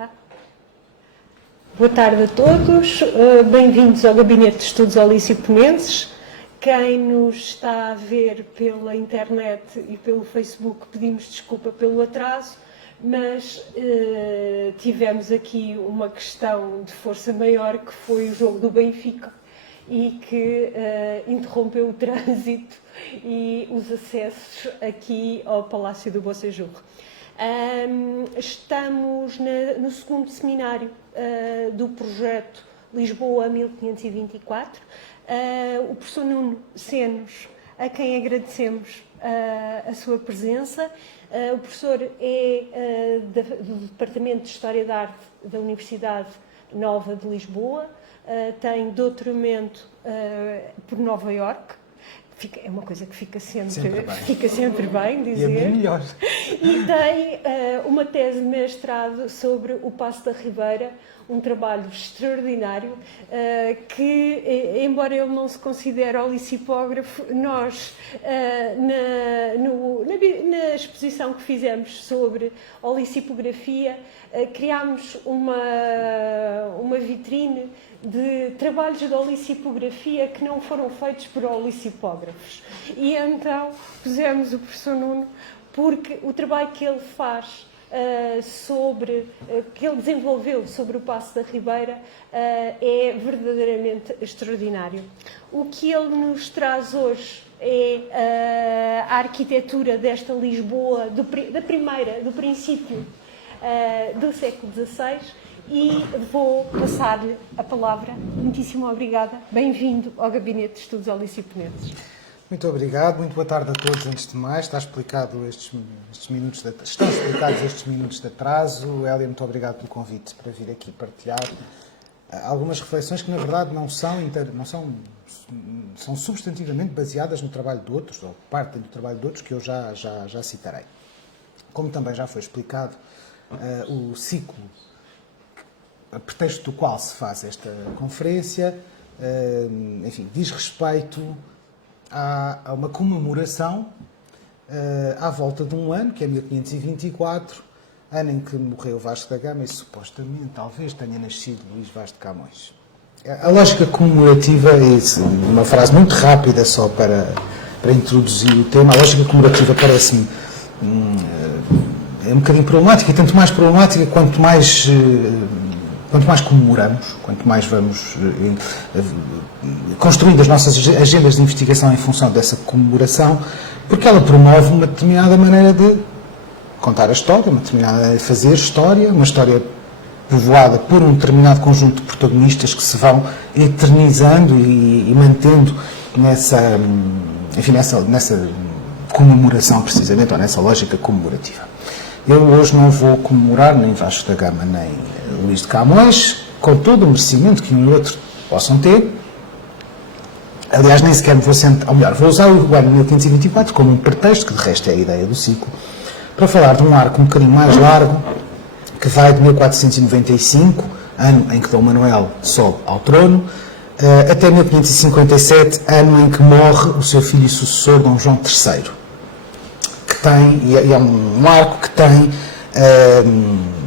Tá? Boa tarde a todos, bem-vindos ao Gabinete de Estudos Holiciponenses. Quem nos está a ver pela internet e pelo Facebook, pedimos desculpa pelo atraso, mas tivemos aqui uma questão de força maior, que foi o jogo do Benfica, e que interrompeu o trânsito e os acessos aqui ao Palácio do Bocejurro. Estamos no segundo seminário do projeto Lisboa 1524. O professor Nuno Senos, a quem agradecemos a sua presença. O professor é do Departamento de História da Arte da Universidade Nova de Lisboa, tem doutoramento por Nova Iorque. É uma coisa que fica sempre bem dizer. E é bem melhor. E tem uma tese de mestrado sobre o Paço da Ribeira, um trabalho extraordinário que, embora ele não se considere olicipógrafo, nós, na exposição que fizemos sobre olicipografia, criámos uma vitrine de trabalhos de olicipografia que não foram feitos por olicipógrafos. E então pusemos o professor Nuno, porque o trabalho que ele faz que ele desenvolveu sobre o Paço da Ribeira é verdadeiramente extraordinário. O que ele nos traz hoje é a arquitetura desta Lisboa, do princípio do século XVI, e vou passar-lhe a palavra. Muitíssimo obrigada. Bem-vindo ao Gabinete de Estudos Holiciponenses. Muito obrigado, muito boa tarde a todos. Antes de mais, estão explicados estes minutos de atraso. Hélia, muito obrigado pelo convite para vir aqui partilhar algumas reflexões que, na verdade, são substantivamente baseadas no trabalho de outros, ou parte do trabalho de outros, que eu já citarei. Como também já foi explicado, o ciclo a pretexto do qual se faz esta conferência, diz respeito a uma comemoração à volta de um ano, que é 1524, ano em que morreu Vasco da Gama e supostamente, talvez, tenha nascido Luís Vaz de Camões. A lógica comemorativa é uma frase muito rápida só para introduzir o tema. A lógica comemorativa parece-me é um bocadinho problemática, e tanto mais problemática quanto mais comemoramos, quanto mais vamos construindo as nossas agendas de investigação em função dessa comemoração, porque ela promove uma determinada maneira de contar a história, uma determinada maneira de fazer história, uma história povoada por um determinado conjunto de protagonistas que se vão eternizando e mantendo nessa comemoração, precisamente, ou nessa lógica comemorativa. Eu hoje não vou comemorar nem Vasco da Gama, nem Luís de Camões, com todo o merecimento que um e outro possam ter. Aliás, nem sequer me vou sentar, ou melhor, vou usar o ano 1524 como um pretexto, que de resto é a ideia do ciclo, para falar de um arco um bocadinho mais largo, que vai de 1495, ano em que Dom Manuel sobe ao trono, até 1557, ano em que morre o seu filho e sucessor, Dom João III. É um arco que tem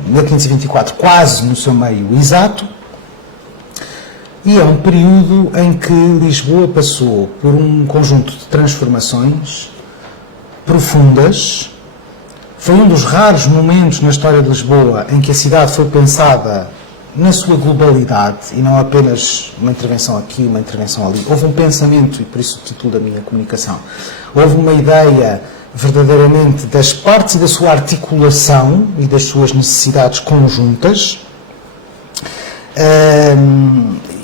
1524 quase no seu meio exato, e é um período em que Lisboa passou por um conjunto de transformações profundas. Foi um dos raros momentos na história de Lisboa em que a cidade foi pensada na sua globalidade e não apenas uma intervenção aqui, uma intervenção ali. Houve um pensamento, e por isso o título da minha comunicação, houve uma ideia verdadeiramente das partes e da sua articulação e das suas necessidades conjuntas,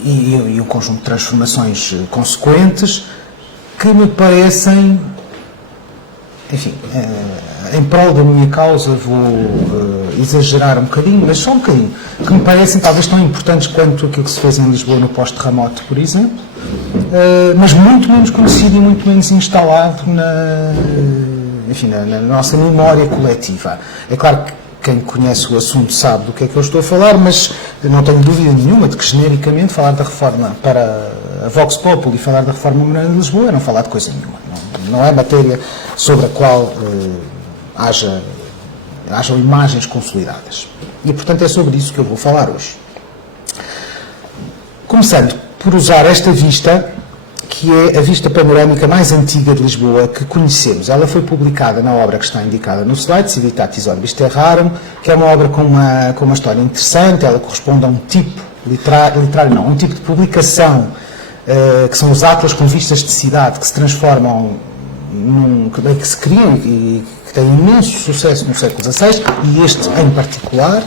e um conjunto de transformações consequentes que me parecem, em prol da minha causa vou exagerar um bocadinho, mas só um bocadinho, que me parecem talvez tão importantes quanto aquilo que se fez em Lisboa no pós-terremoto, por exemplo, mas muito menos conhecido e muito menos instalado na nossa memória coletiva. É claro que quem conhece o assunto sabe do que é que eu estou a falar, mas não tenho dúvida nenhuma de que, genericamente, falar da reforma para a Vox Populi e falar da reforma moderna de Lisboa é não falar de coisa nenhuma. Não é matéria sobre a qual haja hajam imagens consolidadas. E, portanto, é sobre isso que eu vou falar hoje. Começando por usar esta vista, que é a vista panorâmica mais antiga de Lisboa que conhecemos. Ela foi publicada na obra que está indicada no slide, Civitatis Orbis Terrarum, que é uma obra com uma história interessante. Ela corresponde a um tipo literário não, um tipo de publicação que são os atlas com vistas de cidade que se transformam que se criam e que têm imenso sucesso no século XVI, e este em particular.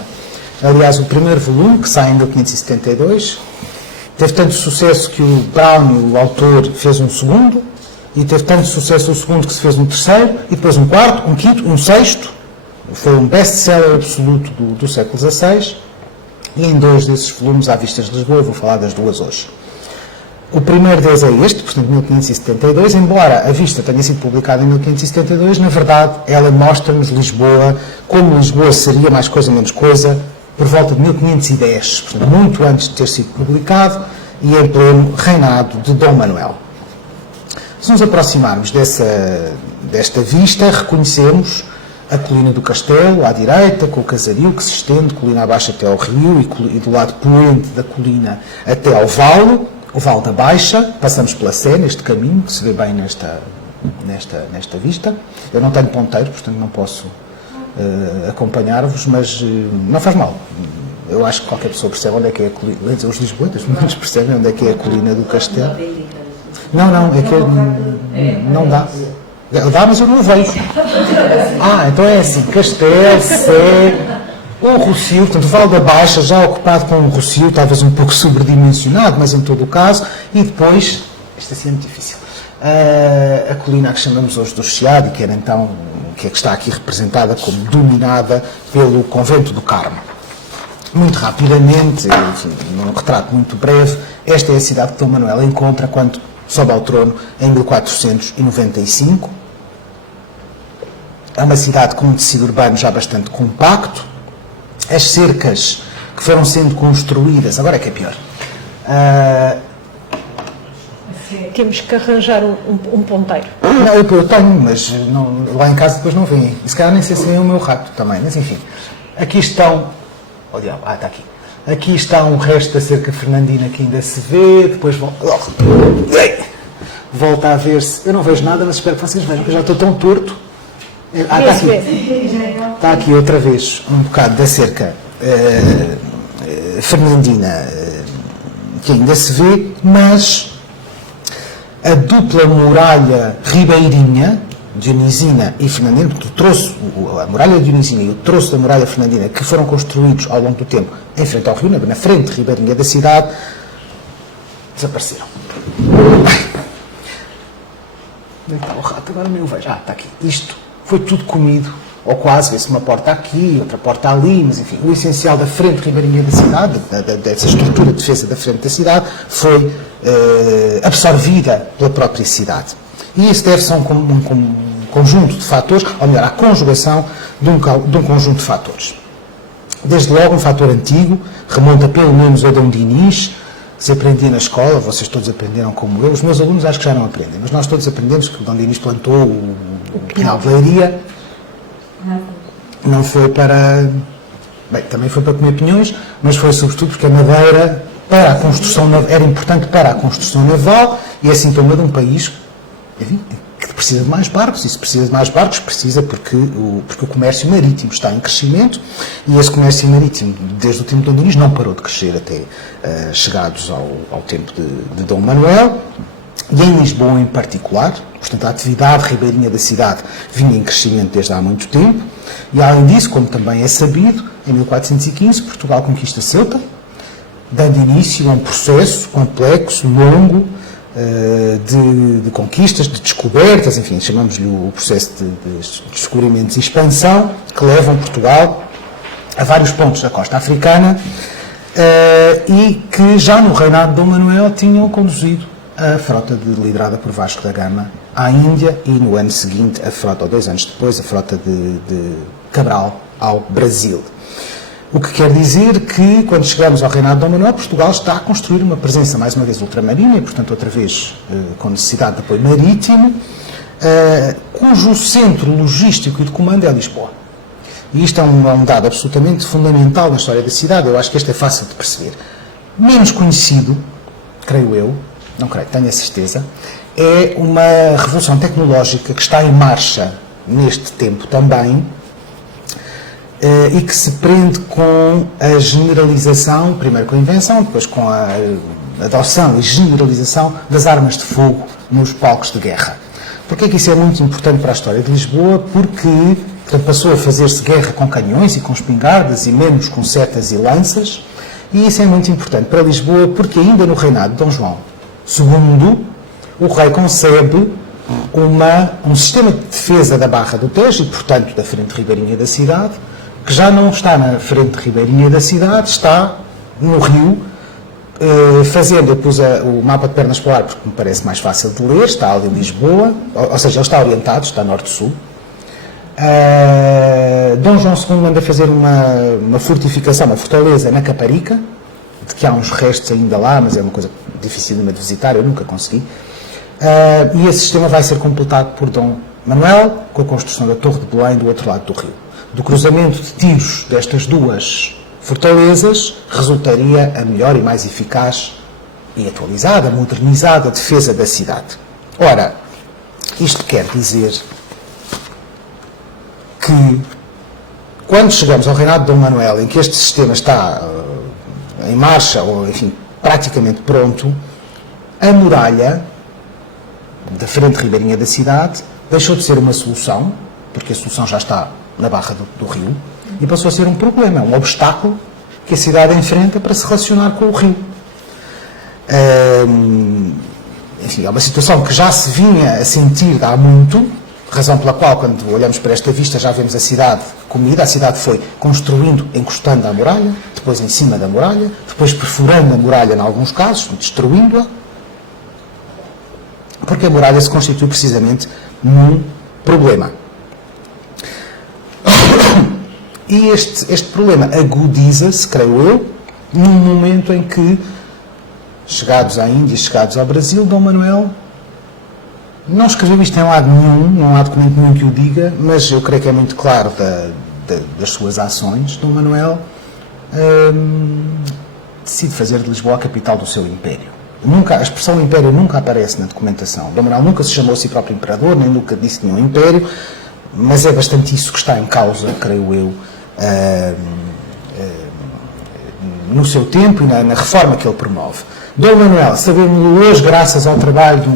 Aliás, o primeiro volume, que sai em 1572, teve tanto sucesso que o Brown, o autor, fez um segundo, e teve tanto sucesso o segundo que se fez um terceiro, e depois um quarto, um quinto, um sexto. Foi um best-seller absoluto do século XVI, e em 2 desses volumes há vistas de Lisboa. Eu vou falar das 2 hoje. O primeiro deles é este, portanto, 1572, embora a vista tenha sido publicada em 1572, na verdade, ela mostra-nos Lisboa, como Lisboa seria mais coisa menos coisa, por volta de 1510, portanto, muito antes de ter sido publicado e em pleno reinado de Dom Manuel. Se nos aproximarmos desta vista, reconhecemos a colina do Castelo, à direita, com o casario que se estende, colina abaixo até ao rio, e do lado poente da colina até ao vale, o Vale da Baixa. Passamos pela Sé, neste caminho, que se vê bem nesta vista. Eu não tenho ponteiro, portanto não posso acompanhar-vos, mas não faz mal. Eu acho que qualquer pessoa percebe onde é que é a colina. Os lisboetas, pelo menos, percebem onde é que é a colina do Castelo. Não, é que não dá. Dá, mas eu não vejo. Então é assim, Castelo, Sé, o Rossio, portanto, o Vale da Baixa, já ocupado com o Rossio, talvez um pouco sobredimensionado, mas em todo o caso, e depois, isto assim é muito difícil, a colina que chamamos hoje do Chiado, que era então, que está aqui representada como dominada pelo Convento do Carmo. Muito rapidamente, enfim, num retrato muito breve, esta é a cidade que Dom Manuel encontra quando sobe ao trono em 1495. É uma cidade com um tecido urbano já bastante compacto. As cercas que foram sendo construídas, agora é que é pior. Temos que arranjar um ponteiro. Não, eu tenho, mas não, lá em casa depois não vêm. E se calhar nem sei se vem o meu rato também, mas enfim. Aqui estão. Oh, diabo, está aqui. Aqui está um resto da cerca fernandina que ainda se vê, depois volta a ver-se. Eu não vejo nada, mas espero que vocês vejam, porque eu já estou tão torto. Está aqui. Está aqui outra vez um bocado da cerca fernandina que ainda se vê, mas a dupla muralha ribeirinha, dionisina e fernandina, a muralha dionisina e o troço da muralha fernandina, que foram construídos ao longo do tempo em frente ao rio, na frente ribeirinha da cidade, desapareceram. Onde é que está o rato? Agora nem o vejo. Está aqui. Isto foi tudo comido, ou quase. Vê-se uma porta aqui, outra porta ali, mas enfim, o essencial da frente ribeirinha da cidade, dessa estrutura de defesa da frente da cidade, foi absorvida pela própria cidade. E isso deve-se a um conjunto de fatores, ou melhor, à conjugação de um conjunto de fatores. Desde logo, um fator antigo, remonta pelo menos a Dom Dinis, que se aprendia na escola. Vocês todos aprenderam como eu. Os meus alunos acho que já não aprendem, mas nós todos aprendemos que o Dom Dinis plantou o Pinhal de Leiria. Não foi para... Bem, também foi para comer pinhões, mas foi sobretudo porque a madeira para a construção era importante para a construção naval, e é sintoma de um país, enfim, que precisa de mais barcos. E se precisa de mais barcos, precisa porque o comércio marítimo está em crescimento, e esse comércio marítimo, desde o tempo de Dom Dinis, não parou de crescer até chegados ao tempo de Dom Manuel, e em Lisboa em particular. Portanto, a atividade ribeirinha da cidade vinha em crescimento desde há muito tempo, e além disso, como também é sabido, em 1415 Portugal conquista Ceuta, dando início a um processo complexo, longo, de conquistas, de descobertas, enfim, chamamos-lhe o processo de descobrimentos e expansão, que levam Portugal a vários pontos da costa africana, e que já no reinado de Dom Manuel tinham conduzido a frota liderada por Vasco da Gama à Índia, e no ano seguinte a frota, ou 2 anos depois, a frota de Cabral ao Brasil. O que quer dizer que, quando chegamos ao reinado de Dom Manuel, Portugal está a construir uma presença, mais uma vez, ultramarina, e, portanto, outra vez com necessidade de apoio marítimo, cujo centro logístico e de comando é Lisboa. E isto é um dado absolutamente fundamental na história da cidade, eu acho que este é fácil de perceber. Menos conhecido, creio eu, não creio, tenho a certeza, é uma revolução tecnológica que está em marcha neste tempo também, e que se prende com a generalização, primeiro com a invenção, depois com a adoção e generalização das armas de fogo nos palcos de guerra. Porquê é que isso é muito importante para a história de Lisboa? Porque passou a fazer-se guerra com canhões e com espingardas e menos com setas e lanças, e isso é muito importante para Lisboa porque ainda no reinado de Dom João II, o rei concebe um sistema de defesa da Barra do Tejo e, portanto, da frente ribeirinha da cidade, que já não está na frente ribeirinha da cidade, está no rio, fazendo, eu pus o mapa de pernas para o ar porque me parece mais fácil de ler, está ali em Lisboa, ou seja, ele está orientado, está norte-sul. Dom João II manda fazer uma fortificação, uma fortaleza na Caparica, de que há uns restos ainda lá, mas é uma coisa difícil de visitar, eu nunca consegui. E esse sistema vai ser completado por Dom Manuel, com a construção da Torre de Belém do outro lado do rio. Do cruzamento de tiros destas duas fortalezas resultaria a melhor e mais eficaz e atualizada, modernizada defesa da cidade. Ora, isto quer dizer que, quando chegamos ao reinado de Dom Manuel, em que este sistema está em marcha, ou enfim, praticamente pronto, a muralha da frente ribeirinha da cidade deixou de ser uma solução, porque a solução já está na barra do rio, e passou a ser um problema, um obstáculo que a cidade enfrenta para se relacionar com o rio. Enfim, é uma situação que já se vinha a sentir há muito, razão pela qual, quando olhamos para esta vista, já vemos a cidade comida. A cidade foi construindo, encostando à muralha, depois em cima da muralha, depois perfurando a muralha em alguns casos, destruindo-a, porque a muralha se constitui precisamente num problema. E este problema agudiza-se, creio eu, num momento em que, chegados à Índia, chegados ao Brasil, Dom Manuel não escreveu isto em lado nenhum, não há documento nenhum que o diga, mas eu creio que é muito claro das suas ações. Dom Manuel decide fazer de Lisboa a capital do seu império. A expressão império nunca aparece na documentação. Dom Manuel nunca se chamou a si próprio imperador, nem nunca disse nenhum império, mas é bastante isso que está em causa, creio eu, no seu tempo e na reforma que ele promove. Dom Manuel, sabemos hoje, graças ao trabalho de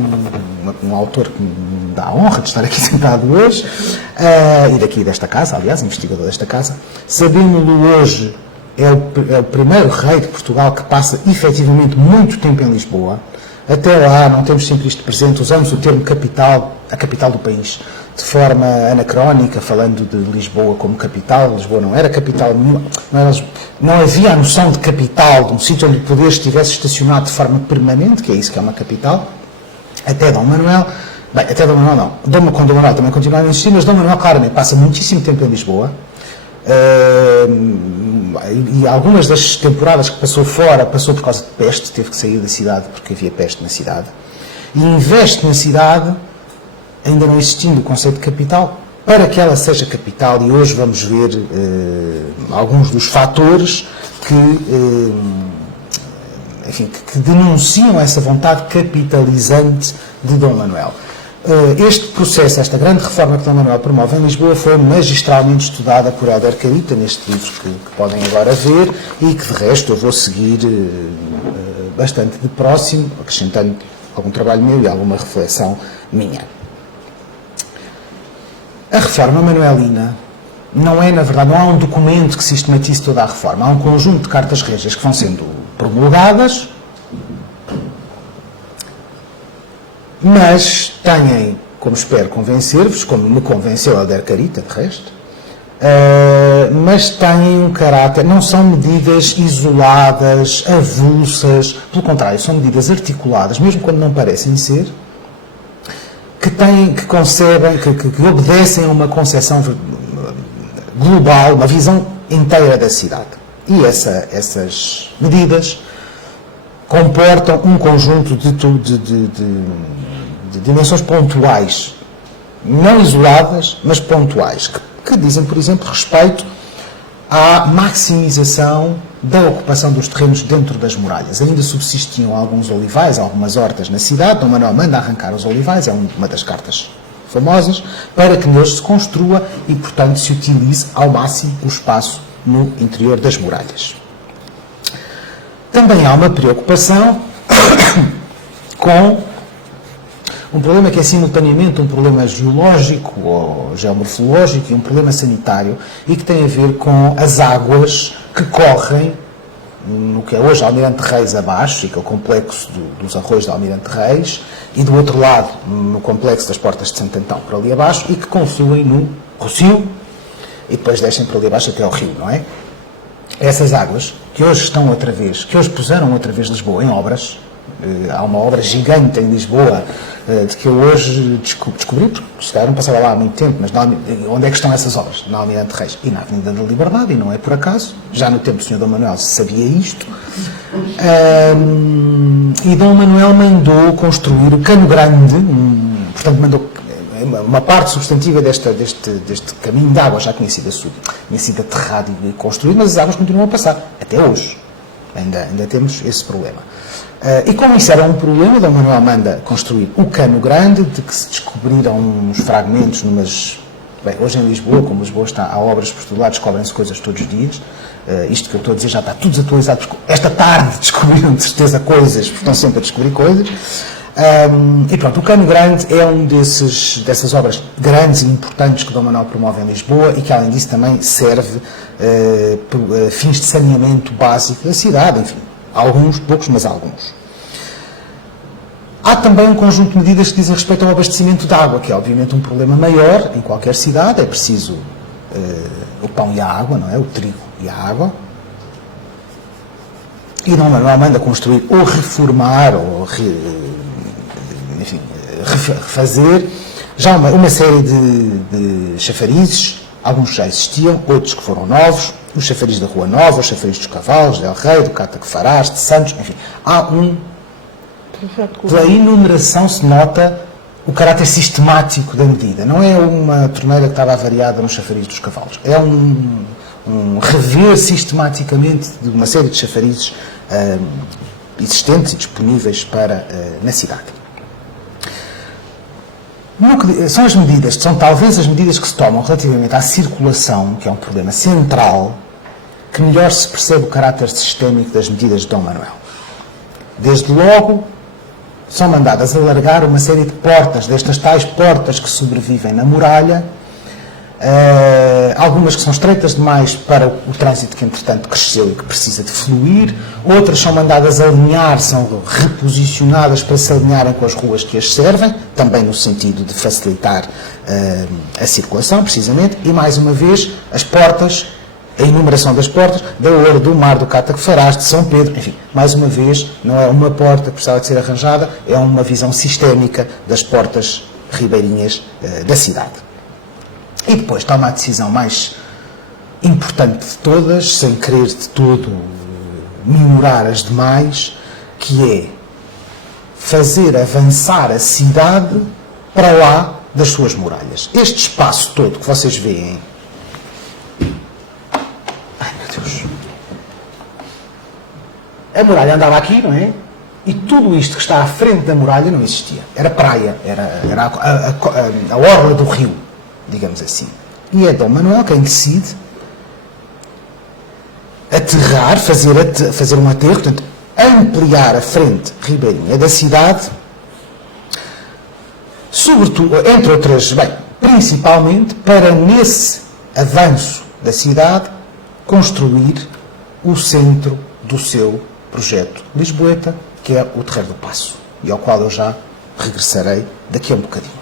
um autor que me dá a honra de estar aqui sentado hoje, e daqui desta casa, aliás, investigador desta casa, sabemos-lo hoje, é o primeiro rei de Portugal que passa efetivamente muito tempo em Lisboa. Até lá, não temos sempre isto presente, usamos o termo capital, a capital do país, de forma anacrónica, falando de Lisboa como capital. Lisboa não era capital nenhuma, não havia a noção de capital, de um sítio onde o poder estivesse estacionado de forma permanente, que é isso que é uma capital, até Dom Manuel. Bem, até Dom Manuel não, com Dom Manuel também continua a existir, mas Dom Manuel claramente passa muitíssimo tempo em Lisboa, e algumas das temporadas que passou fora, passou por causa de peste, teve que sair da cidade porque havia peste na cidade, e investe na cidade, ainda não existindo o conceito de capital, para que ela seja capital, e hoje vamos ver alguns dos fatores que denunciam essa vontade capitalizante de Dom Manuel. Este processo, esta grande reforma que Dom Manuel promove em Lisboa, foi magistralmente estudada por Helder Carita, neste livro que podem agora ver, e que de resto eu vou seguir bastante de próximo, acrescentando algum trabalho meu e alguma reflexão minha. A reforma manuelina não é, na verdade, não há um documento que sistematize toda a reforma. Há um conjunto de cartas régias que vão sendo promulgadas, mas têm, como espero convencer-vos, como me convenceu Helder Carita, de resto, mas têm um caráter, não são medidas isoladas, avulsas, pelo contrário, são medidas articuladas, mesmo quando não parecem ser, que concebem, que obedecem a uma concepção global, uma visão inteira da cidade. E essas medidas comportam um conjunto de dimensões pontuais, não isoladas, mas pontuais, que dizem, por exemplo, respeito à maximização da ocupação dos terrenos dentro das muralhas. Ainda subsistiam alguns olivais, algumas hortas na cidade. Dom Manuel manda arrancar os olivais, é uma das cartas famosas, para que neles se construa e, portanto, se utilize ao máximo o espaço no interior das muralhas. Também há uma preocupação com um problema que é simultaneamente um problema geológico ou geomorfológico e um problema sanitário e que tem a ver com as águas que correm no que é hoje Almirante Reis abaixo, aquele complexo dos arroios de Almirante Reis, e do outro lado, no complexo das Portas de Santo Antão, por ali abaixo, e que confluem no Rossio e depois descem por ali abaixo até ao rio, não é? Essas águas, que hoje estão outra vez, que hoje puseram outra vez Lisboa em obras, há uma obra gigante em Lisboa, de que eu hoje descobri, porque se calhar não passava lá há muito tempo, mas onde é que estão essas obras? Na Almirante Reis e na Avenida da Liberdade, e não é por acaso, já no tempo do Sr. Dom Manuel se sabia isto, e Dom Manuel mandou construir o Cano Grande, portanto mandou uma parte substantiva deste caminho de água já tinha sido aterrado e construído, mas as águas continuam a passar, até hoje. Ainda temos esse problema. E como isso era um problema, Dom Manuel manda construir o Cano Grande, de que se descobriram uns fragmentos Bem, hoje em Lisboa, como Lisboa está a obras por todo lado, descobrem-se coisas todos os dias. Isto que eu estou a dizer já está tudo desatualizado, porque esta tarde descobriram de certeza coisas, porque estão sempre a descobrir coisas. E pronto, o Cano Grande é dessas obras grandes e importantes que Dom Manuel promove em Lisboa e que, além disso, também serve por fins de saneamento básico da cidade, enfim, alguns, poucos, mas alguns. Há também um conjunto de medidas que dizem respeito ao abastecimento de água, que é obviamente um problema maior em qualquer cidade, é preciso o pão e a água, não é? O trigo e a água. E Dom Manuel manda construir ou reformar ou refazer já uma série de chafarizes, alguns já existiam, outros que foram novos, os chafarizes da Rua Nova, os chafarizes dos Cavalos, de El Rei, do Cata que Farás, de Santos, enfim. Pela enumeração se nota o caráter sistemático da medida. Não é uma torneira que estava avariada no chafariz dos Cavalos. É um rever sistematicamente de uma série de chafarizes existentes e disponíveis na cidade. São talvez as medidas que se tomam relativamente à circulação, que é um problema central, que melhor se percebe o caráter sistémico das medidas de Dom Manuel. Desde logo, são mandadas alargar uma série de portas, destas tais portas que sobrevivem na muralha, algumas que são estreitas demais para o trânsito que, entretanto, cresceu e que precisa de fluir, outras são mandadas alinhar, são reposicionadas para se alinharem com as ruas que as servem, também no sentido de facilitar a circulação, precisamente, e, mais uma vez, as portas, a enumeração das portas, da Ouro, do Mar, do Cata que Farás, de São Pedro, enfim, mais uma vez, não é uma porta que precisava de ser arranjada, é uma visão sistémica das portas ribeirinhas da cidade. E depois toma a decisão mais importante de todas, sem querer de todo minorar as demais, que é fazer avançar a cidade para lá das suas muralhas. Este espaço todo que vocês veem, a muralha andava aqui, não é? E tudo isto que está à frente da muralha não existia. Era praia, era a orla do rio, digamos assim. E é Dom Manuel quem decide aterrar, fazer um aterro, portanto, ampliar a frente ribeirinha da cidade, sobretudo, entre outras, principalmente para, nesse avanço da cidade, construir o centro do seu projeto lisboeta, que é o Terreiro do Paço, e ao qual eu já regressarei daqui a um bocadinho.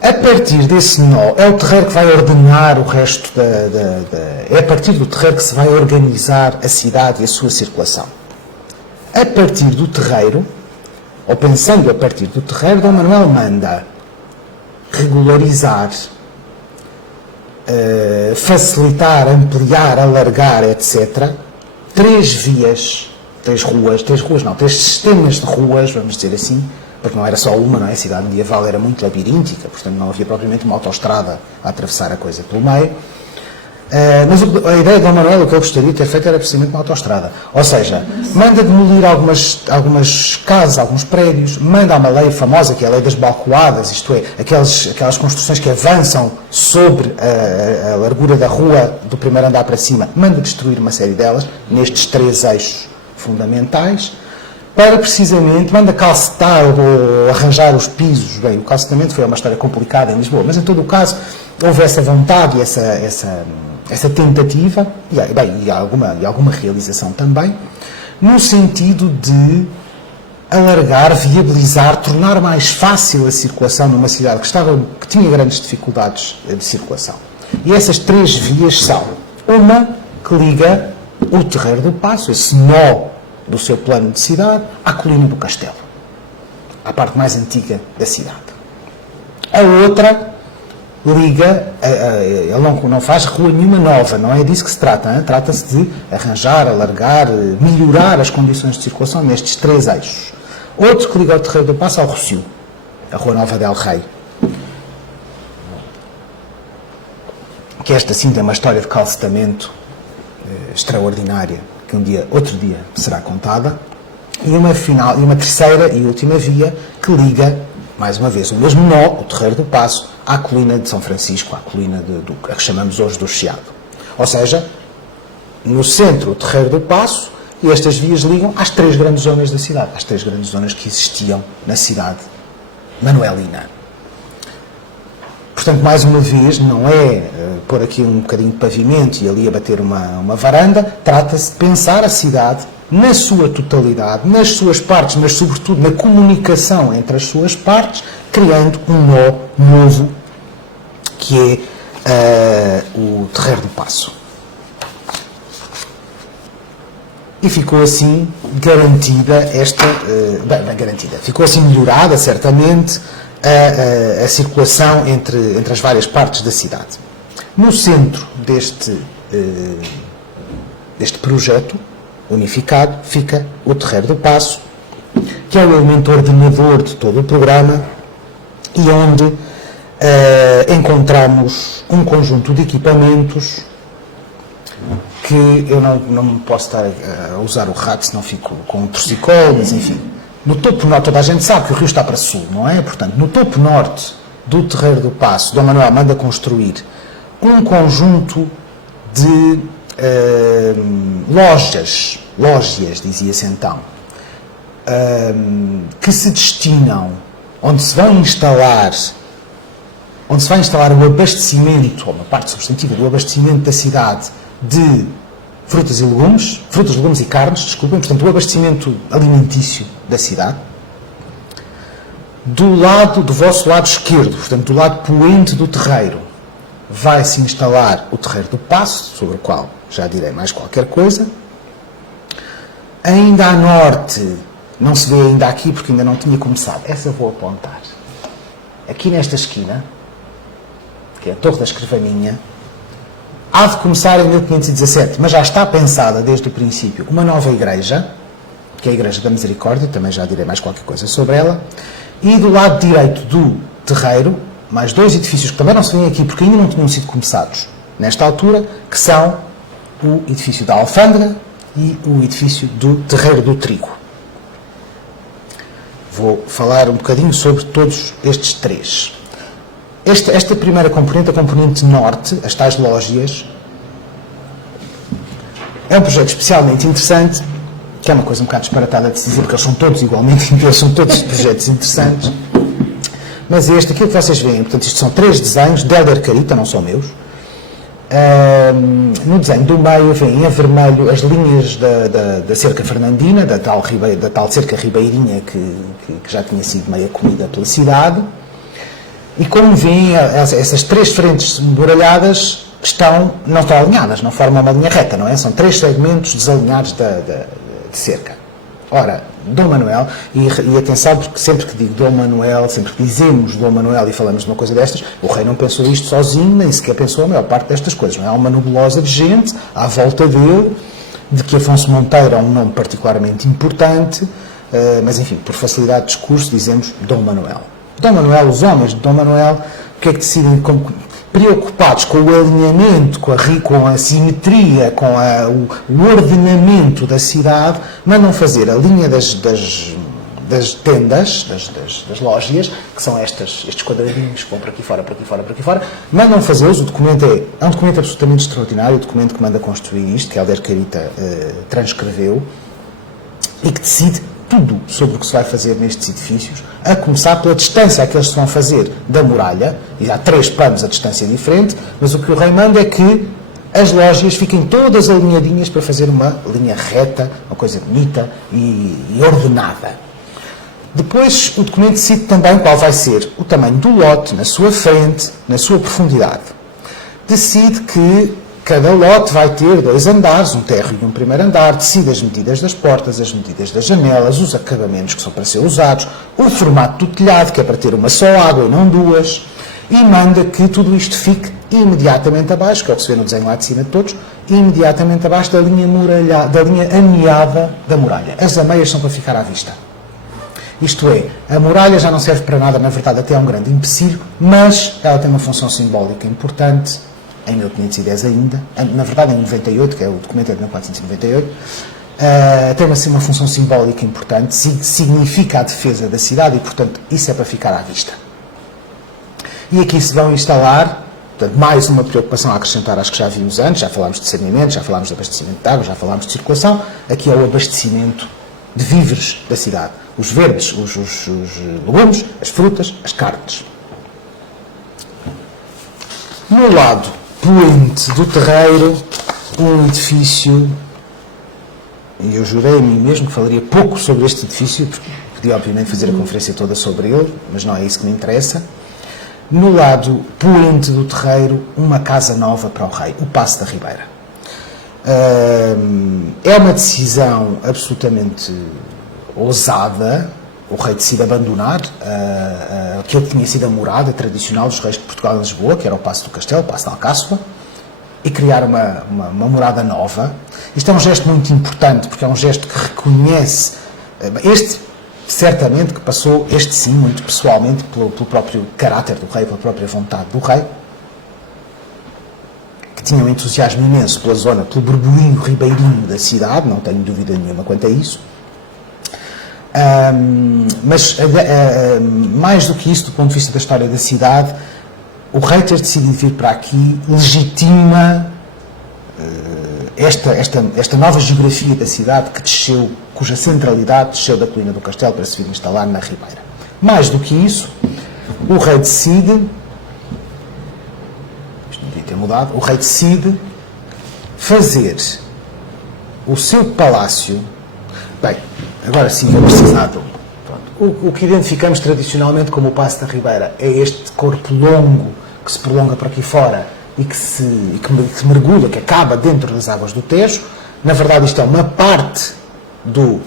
A partir desse nó, é o terreiro que vai ordenar o resto é a partir do terreiro que se vai organizar a cidade e a sua circulação. A partir do terreiro, ou pensando a partir do terreiro, Dom Manuel manda regularizar, facilitar, ampliar, alargar, etc., três sistemas de ruas, vamos dizer assim, porque não era só uma, não é? A cidade medieval era muito labiríntica, portanto não havia propriamente uma autoestrada a atravessar a coisa pelo meio. Mas a ideia de Dom Manuel, o que eu gostaria de ter feito era precisamente uma autoestrada. Ou seja, manda demolir algumas casas, alguns prédios, manda uma lei famosa, que é a lei das balcoadas, isto é, aquelas construções que avançam sobre a largura da rua do primeiro andar para cima, manda destruir uma série delas, nestes 3 eixos fundamentais, para precisamente, manda calcetar ou arranjar os pisos. Bem, o calcetamento foi uma história complicada em Lisboa, mas em todo o caso houve essa vontade e essa tentativa, e alguma realização também, no sentido de alargar, viabilizar, tornar mais fácil a circulação numa cidade que tinha grandes dificuldades de circulação. E essas 3 vias são uma que liga o Terreiro do Paço, esse nó do seu plano de cidade, à colina do Castelo, à parte mais antiga da cidade. A outra liga, ele não faz rua nenhuma nova, não é disso que se trata, hein? Trata-se de arranjar, alargar, melhorar as condições de circulação nestes 3 eixos. Outro que liga ao Terreiro do Paço ao Rossio, a Rua Nova del Rei, que esta sim tem uma história de calcetamento extraordinária, que outro dia será contada, e uma terceira e última via que liga, mais uma vez, o mesmo nó, o Terreiro do Paço, à colina de São Francisco, à colina a que chamamos hoje do Chiado. Ou seja, no centro o Terreiro do Paço, e estas vias ligam às 3 grandes zonas da cidade, às 3 grandes zonas que existiam na cidade manuelina. Portanto, mais uma vez, não é pôr aqui um bocadinho de pavimento e ali a bater uma varanda, trata-se de pensar a cidade na sua totalidade, nas suas partes, mas sobretudo na comunicação entre as suas partes, criando um nó novo, que é o Terreiro do Paço. E ficou assim garantida ficou assim melhorada, certamente, a circulação entre as várias partes da cidade. No centro deste projeto unificado fica o Terreiro do Paço, que é o elemento ordenador de todo o programa e onde encontramos um conjunto de equipamentos que eu não posso estar a usar o rato, senão fico com um torcicolo, mas enfim. No topo norte, toda a gente sabe que o rio está para sul, não é? Portanto, no topo norte do Terreiro do Paço, Dom Manuel manda construir um conjunto de lógias, dizia-se então, que se destinam, onde se vai instalar o abastecimento, ou uma parte substantiva do abastecimento da cidade de frutas, legumes e carnes, desculpem, portanto, o abastecimento alimentício da cidade. Do vosso lado esquerdo, portanto, do lado poente do terreiro, vai-se instalar o Terreiro do Paço, sobre o qual já direi mais qualquer coisa. Ainda a norte, não se vê ainda aqui porque ainda não tinha começado, essa eu vou apontar. Aqui nesta esquina, que é a Torre da Escrivaninha, há de começar em 1517, mas já está pensada desde o princípio uma nova igreja, que é a Igreja da Misericórdia, também já direi mais qualquer coisa sobre ela, e do lado direito do terreiro, mais 2 edifícios que também não se vêem aqui porque ainda não tinham sido começados nesta altura, que são o edifício da Alfândega e o edifício do Terreiro do Trigo. Vou falar um bocadinho sobre todos estes 3. Esta primeira componente, a componente norte, as tais lógias, é um projeto especialmente interessante, que é uma coisa um bocado disparatada de se dizer, porque eles são todos igualmente interessantes, são todos projetos interessantes, mas aquilo que vocês veem, portanto, isto são 3 desenhos de Hélder Carita, não são meus. No desenho do meio vêm em vermelho as linhas da cerca fernandina, da tal cerca ribeirinha que já tinha sido meio comida pela cidade. E como veem, essas 3 frentes muralhadas não estão alinhadas, não formam uma linha reta, não é? São 3 segmentos desalinhados de cerca. Ora, Dom Manuel, e atenção, porque sempre que digo Dom Manuel, sempre que dizemos Dom Manuel e falamos de uma coisa destas, o rei não pensou isto sozinho, nem sequer pensou a maior parte destas coisas, não é? Há uma nebulosa de gente à volta dele, de que Afonso Monteiro é um nome particularmente importante, mas enfim, por facilidade de discurso dizemos Dom Manuel. Dom Manuel, os homens de Dom Manuel, o que é que decidem? Preocupados com o alinhamento, com a simetria, com o ordenamento da cidade, mandam fazer a linha das tendas, das lógias, que são estes quadradinhos que vão para aqui fora, para aqui fora, para aqui fora, mandam fazê-los. O documento é um documento absolutamente extraordinário, o documento que manda construir isto, que a Helder Carita transcreveu, e que decide tudo sobre o que se vai fazer nestes edifícios, a começar pela distância a que eles se vão fazer da muralha, e há 3 planos a distância diferente, mas o que o rei manda é que as lógias fiquem todas alinhadinhas para fazer uma linha reta, uma coisa bonita e ordenada. Depois, o documento decide também qual vai ser o tamanho do lote, na sua frente, na sua profundidade. Decide que cada lote vai ter 2 andares, um térreo e um primeiro andar, decide as medidas das portas, as medidas das janelas, os acabamentos que são para ser usados, o formato do telhado, que é para ter uma só água e não 2, e manda que tudo isto fique imediatamente abaixo, que é o que se vê no desenho lá de cima de todos, imediatamente abaixo da linha ameada da muralha. As ameias são para ficar à vista. Isto é, a muralha já não serve para nada, na verdade até é um grande empecilho, mas ela tem uma função simbólica importante, em 1510 ainda, na verdade em 98, que é o documento é de 1498, tem uma função simbólica importante, significa a defesa da cidade e, portanto, isso é para ficar à vista. E aqui se vão instalar, portanto, mais uma preocupação a acrescentar às que já vimos antes, já falámos de saneamento, já falámos de abastecimento de água, já falámos de circulação, aqui é o abastecimento de víveres da cidade. Os verdes, os legumes, as frutas, as carnes. No lado poente do terreiro, um edifício, e eu jurei a mim mesmo que falaria pouco sobre este edifício, porque podia obviamente fazer a conferência toda sobre ele, mas não é isso que me interessa. No lado poente do terreiro, uma casa nova para o rei, o Paço da Ribeira. É uma decisão absolutamente ousada. O rei decide abandonar aquilo que tinha sido a morada tradicional dos reis de Portugal em Lisboa, que era o Paço do Castelo, o Paço de Alcáçova, e criar uma morada nova. Isto é um gesto muito importante, porque é um gesto que reconhece, certamente que passou, este sim, muito pessoalmente, pelo próprio caráter do rei, pela própria vontade do rei, que tinha um entusiasmo imenso pela zona, pelo burburinho ribeirinho da cidade, não tenho dúvida nenhuma quanto a isso. Mas mais do que isso, do ponto de vista da história da cidade, o rei ter decidido vir para aqui legitima esta nova geografia da cidade que desceu, cuja centralidade desceu da colina do Castelo para se vir instalar na Ribeira. Mais do que isso, o rei decide, isto não devia ter mudado, o rei decide fazer o seu palácio. Bem, agora sim vou precisar do... O que identificamos tradicionalmente como o Paço da Ribeira é este corpo longo que se prolonga por aqui fora e que se mergulha, que acaba dentro das águas do Tejo. Na verdade, isto é uma parte do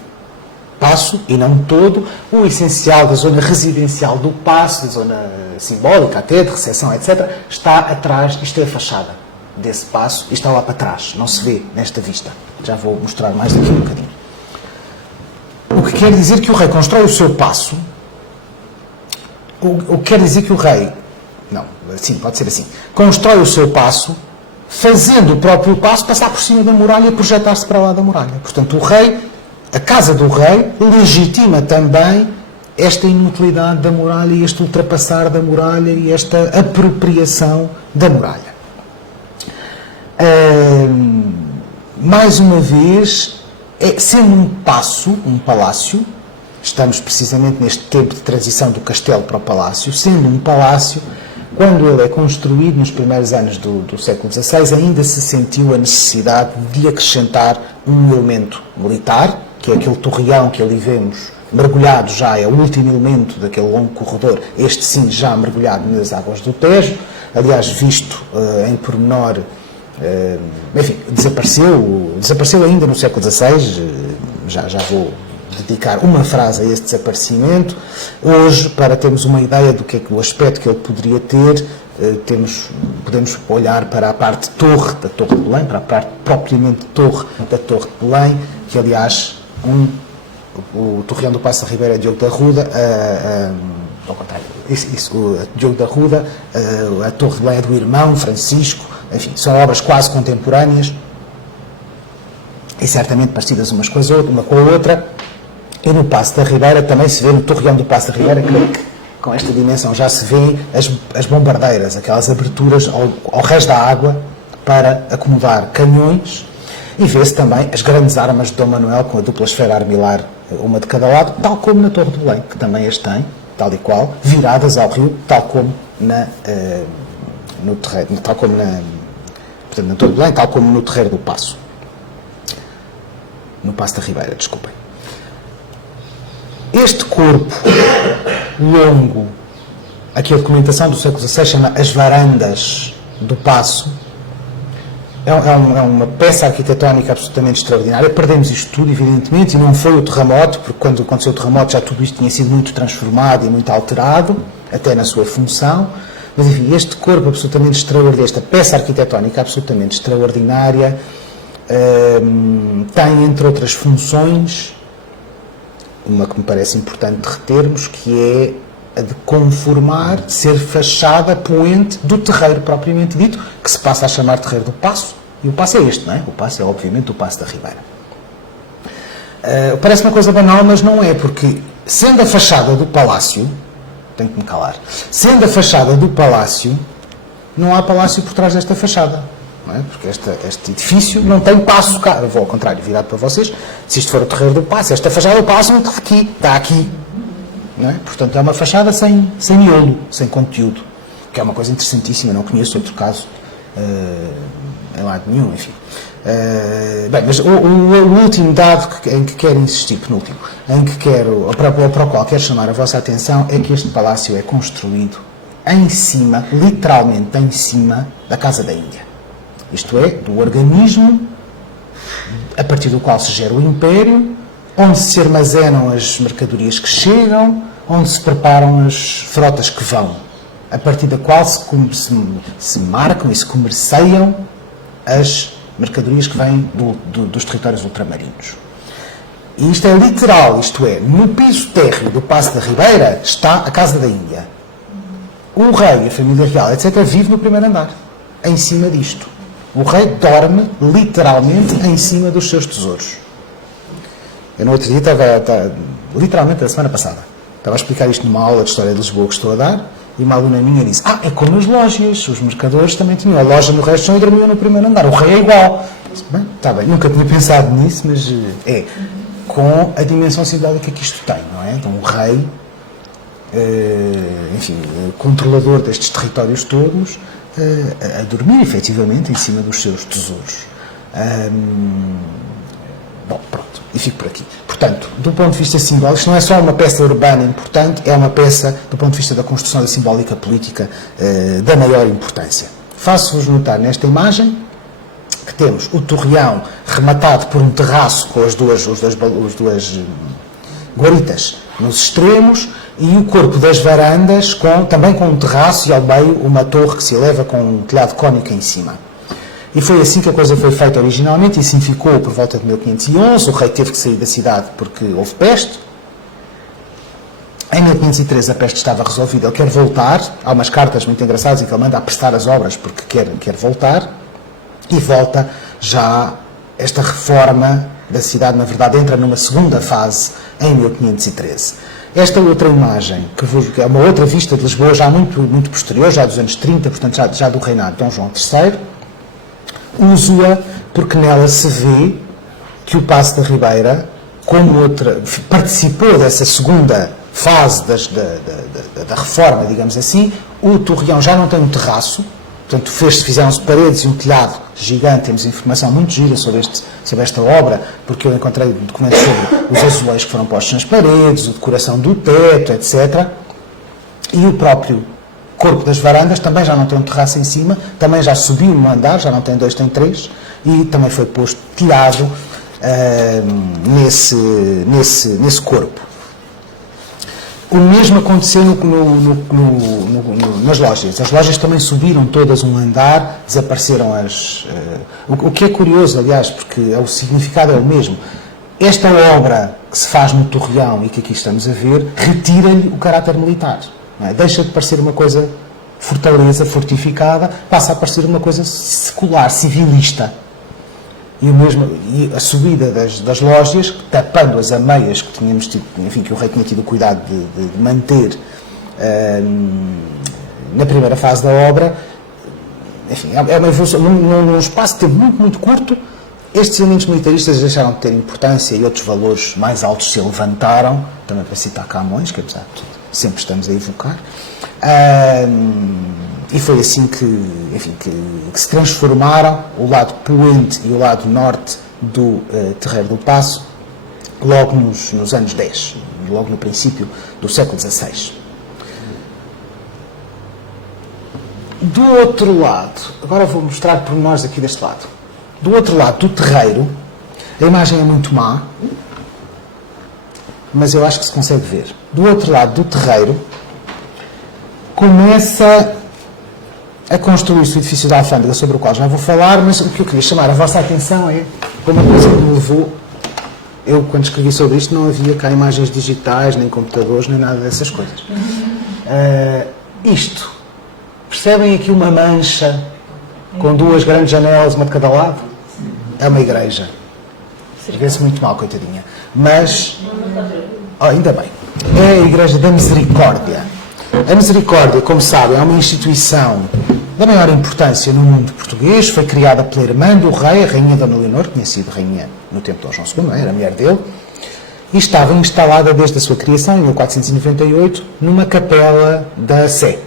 Paço e não todo. O essencial da zona residencial do Paço, da zona simbólica até, de recepção, etc., está atrás, isto é a fachada desse Paço e está lá para trás, não se vê nesta vista. Já vou mostrar mais daqui um bocadinho. O que quer dizer que o rei constrói o seu paço, o que quer dizer que o rei, não, sim, pode ser assim, constrói o seu paço, fazendo o próprio paço passar por cima da muralha e projetar-se para lá da muralha. Portanto, o rei, a casa do rei, legitima também esta inutilidade da muralha e este ultrapassar da muralha e esta apropriação da muralha. Mais uma vez, sendo um palácio, estamos precisamente neste tempo de transição do castelo para o palácio, sendo um palácio, quando ele é construído nos primeiros anos do século XVI, ainda se sentiu a necessidade de lhe acrescentar um elemento militar, que é aquele torreão que ali vemos mergulhado já, é o último elemento daquele longo corredor, este sim já mergulhado nas águas do Tejo, aliás visto em pormenor. Enfim, desapareceu ainda no século XVI, já vou dedicar uma frase a esse desaparecimento. Hoje, para termos uma ideia do que é o aspecto que ele poderia ter, podemos olhar para a parte torre da Torre de Belém, para a parte propriamente torre da Torre de Belém, que aliás o Torreão do Paço da Ribeira é Diogo da Ruda, ao contrário, o Diogo da Ruda, a Torre de Belém é do irmão Francisco, enfim, são obras quase contemporâneas e certamente parecidas uma com a outra. E no Paço da Ribeira também se vê, no Torreão do Paço da Ribeira, que com esta dimensão já se vê as bombardeiras, aquelas aberturas ao resto da água para acomodar canhões, e vê-se também as grandes armas de Dom Manuel com a dupla esfera armilar, uma de cada lado, tal como na Torre de Belém, que também as tem, tal e qual, viradas ao rio, tal como no terreiro, tal como portanto, na Torre de Belém, tal como no terreiro do Paço. No Paço da Ribeira, desculpem. Este corpo longo, aqui a documentação do século XVI chama As Varandas do Paço, é uma peça arquitetónica absolutamente extraordinária. Perdemos isto tudo, evidentemente, e não foi o terremoto, porque quando aconteceu o terremoto já tudo isto tinha sido muito transformado e muito alterado, até na sua função. Mas, enfim, este corpo absolutamente extraordinário, esta peça arquitetónica absolutamente extraordinária, tem, entre outras funções, uma que me parece importante retermos, que é a de conformar, de ser fachada poente do terreiro propriamente dito, que se passa a chamar Terreiro do Paço, e o Paço é este, não é? O Paço é, obviamente, o Paço da Ribeira. Parece uma coisa banal, mas não é, porque, sendo a fachada do palácio, tenho que me calar, sendo a fachada do palácio, não há palácio por trás desta fachada. Não é? Porque este edifício não tem paço cá. Eu vou ao contrário, virado para vocês. Se isto for o Terreiro do Paço, esta fachada do Paço não está aqui. Não é? Portanto, é uma fachada sem miolo, sem conteúdo, que é uma coisa interessantíssima. Não conheço outro caso em lado nenhum, enfim. Bem, mas o último dado em que quero insistir, penúltimo, para o qual quero chamar a vossa atenção, é que este palácio é construído em cima, literalmente em cima, da Casa da Índia. Isto é, do organismo a partir do qual se gera o Império, onde se armazenam as mercadorias que chegam, onde se preparam as frotas que vão, a partir da qual se marcam e se comerciam as mercadorias que vêm dos territórios ultramarinos. E isto é literal, isto é, no piso térreo do Paço da Ribeira está a Casa da Índia. O rei, a família real, etc., vive no primeiro andar, em cima disto. O rei dorme, literalmente, em cima dos seus tesouros. Eu no outro dia literalmente, na semana passada, estava a explicar isto numa aula de História de Lisboa que estou a dar, e uma aluna minha disse, é como as lojas, os mercadores também tinham a loja no resto e dormiam no primeiro andar, o rei é igual. Disse, bem, está bem, nunca tinha pensado nisso, mas é com a dimensão simbólica que isto tem, não é? Então, o rei, enfim, controlador destes territórios todos, a dormir, efetivamente, em cima dos seus tesouros. Bom, pronto, e fico por aqui. Portanto, do ponto de vista simbólico, isto não é só uma peça urbana importante, é uma peça, do ponto de vista da construção da simbólica política, da maior importância. Faço-vos notar nesta imagem que temos o torreão rematado por um terraço com as duas guaritas nos extremos, e o corpo das varandas também com um terraço e ao meio uma torre que se eleva com um telhado cónico em cima. E foi assim que a coisa foi feita originalmente, e assim ficou por volta de 1511. O rei teve que sair da cidade porque houve peste. Em 1513 a peste estava resolvida, ele quer voltar. Há umas cartas muito engraçadas em que ele manda apressar as obras porque quer voltar. E volta já. Esta reforma da cidade, na verdade, entra numa segunda fase em 1513. Esta outra imagem, que é uma outra vista de Lisboa, já muito posterior, já dos anos 30, portanto já do reinado de Dom João III, uso-a porque nela se vê que o Paço da Ribeira, como outra, participou dessa segunda fase da reforma, digamos assim. O torreão já não tem um terraço, portanto fizeram-se paredes e um telhado gigante. Temos informação muito gira sobre esta obra, porque eu encontrei documentos sobre os azulejos que foram postos nas paredes, a decoração do teto, etc. E o próprio corpo das varandas também já não tem um terraço em cima, também já subiu um andar, já não tem 2, tem 3, e também foi posto telhado nesse corpo. O mesmo aconteceu nas lojas. As lojas também subiram todas um andar, desapareceram o que é curioso, aliás, porque o significado é o mesmo. Esta obra que se faz no Torreão e que aqui estamos a ver, retira-lhe o caráter militar. Não é? Deixa de parecer uma coisa fortaleza, fortificada, passa a parecer uma coisa secular, civilista. E a subida das lógias, tapando as ameias que tínhamos tido, enfim, que o rei tinha tido o cuidado de manter na primeira fase da obra, enfim, é uma evolução, num espaço de tempo muito, muito curto. Estes elementos militaristas deixaram de ter importância e outros valores mais altos se levantaram, também para citar Camões, que apesar de tudo sempre estamos a evocar, e foi assim que se transformaram o lado poente e o lado norte do Terreiro do Paço, logo nos anos 10, logo no princípio do século XVI. Do outro lado, agora vou mostrar pormenores aqui deste lado. Do outro lado do terreiro, a imagem é muito má, mas eu acho que se consegue ver. Do outro lado do terreiro, começa a construir-se o edifício da Alfândega, sobre o qual já vou falar, mas o que eu queria chamar a vossa atenção é uma coisa que me levou. Eu, quando escrevi sobre isto, não havia cá imagens digitais, nem computadores, nem nada dessas coisas. Isto, percebem aqui uma mancha com duas grandes janelas, uma de cada lado? É uma igreja. Vê-se muito mal, coitadinha. Mas, ainda bem, é a Igreja da Misericórdia. A Misericórdia, como sabem, é uma instituição da maior importância no mundo português. Foi criada pela irmã do rei, a rainha Dona Leonor, que tinha sido rainha no tempo de Dom João II, era a mulher dele, e estava instalada desde a sua criação, em 1498, numa capela da Sé.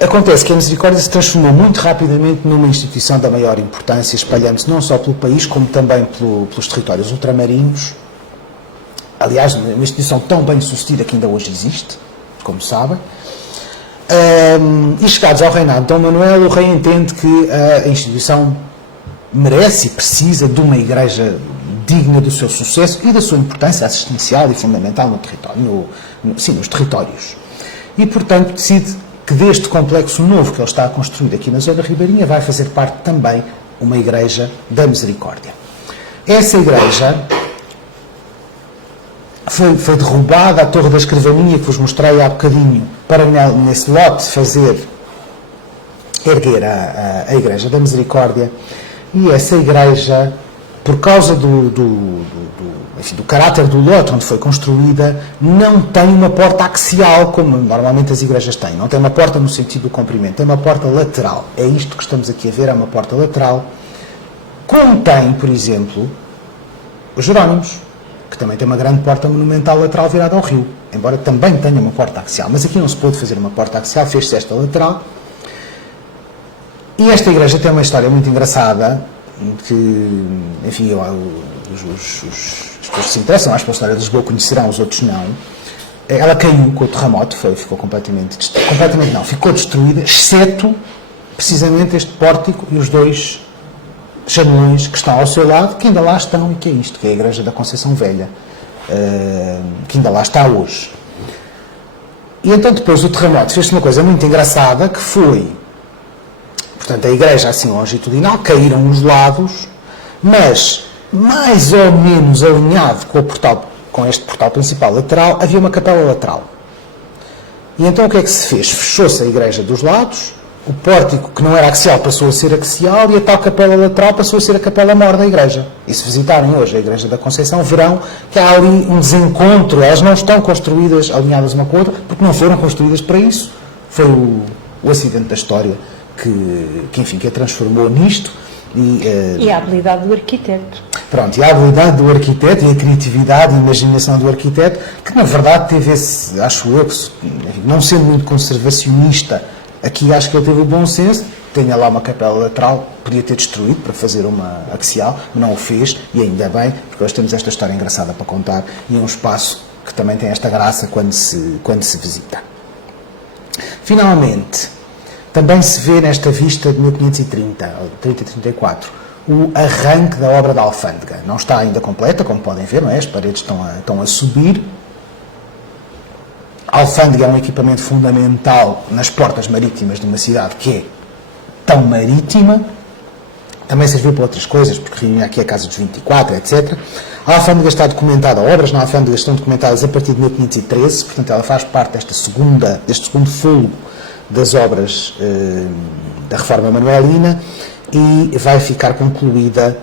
Acontece que a Misericórdia se transformou muito rapidamente numa instituição da maior importância, espalhando-se não só pelo país, como também pelos territórios ultramarinos. Aliás, uma instituição tão bem sucedida que ainda hoje existe, como sabem. E chegados ao reinado de Dom Manuel, o rei entende que a instituição merece e precisa de uma igreja digna do seu sucesso e da sua importância assistencial e fundamental no território, nos territórios. E, portanto, decide que deste complexo novo que ele está a construir aqui na zona ribeirinha vai fazer parte também uma igreja da Misericórdia. Essa igreja foi derrubada, a Torre da Escrivaninha, que vos mostrei há bocadinho, para nesse lote erguer a Igreja da Misericórdia, e essa igreja, por causa do caráter do lote onde foi construída, não tem uma porta axial, como normalmente as igrejas têm. Não tem uma porta no sentido do comprimento, tem uma porta lateral. É isto que estamos aqui a ver, é uma porta lateral. Como tem, por exemplo, os Jerónimos, que também tem uma grande porta monumental lateral virada ao rio, embora também tenha uma porta axial. Mas aqui não se pôde fazer uma porta axial, fez-se esta lateral. E esta igreja tem uma história muito engraçada, que, enfim, as pessoas que se interessam mais pela história de Lisboa conhecerão, os outros não. Ela caiu com o terremoto, ficou ficou destruída, exceto precisamente este pórtico e os dois janelões que estão ao seu lado, que ainda lá estão, e que é isto, que é a Igreja da Conceição Velha, que ainda lá está hoje. E então, depois do terremoto, fez-se uma coisa muito engraçada, que foi, portanto, a igreja assim longitudinal, caíram os lados, mas mais ou menos alinhado com este portal principal lateral, havia uma capela lateral. E então o que é que se fez? Fechou-se a igreja dos lados, o pórtico que não era axial passou a ser axial e a tal capela lateral passou a ser a capela mor da igreja. E se visitarem hoje a Igreja da Conceição, verão que há ali um desencontro. Elas não estão construídas alinhadas uma com a outra, porque não foram construídas para isso. Foi o acidente da história que a transformou nisto. E a habilidade do arquiteto. Pronto, e a habilidade do arquiteto e a criatividade e a imaginação do arquiteto, que na verdade teve esse, acho eu, não sendo muito conservacionista, aqui acho que ele teve o bom senso, tinha lá uma capela lateral, podia ter destruído para fazer uma axial, não o fez, e ainda bem, porque hoje temos esta história engraçada para contar, e é um espaço que também tem esta graça quando se visita. Finalmente, também se vê nesta vista de 1530, ou 30-34, o arranque da obra da Alfândega. Não está ainda completa, como podem ver, não é? As paredes estão a subir. A Alfândega é um equipamento fundamental nas portas marítimas de uma cidade que é tão marítima. também serviu para outras coisas, porque reunia aqui a Casa dos 24, etc. A alfândega está documentada, obras na alfândega estão documentadas a partir de 1513, portanto ela faz parte deste segundo fôlego das obras da Reforma Manuelina e vai ficar concluída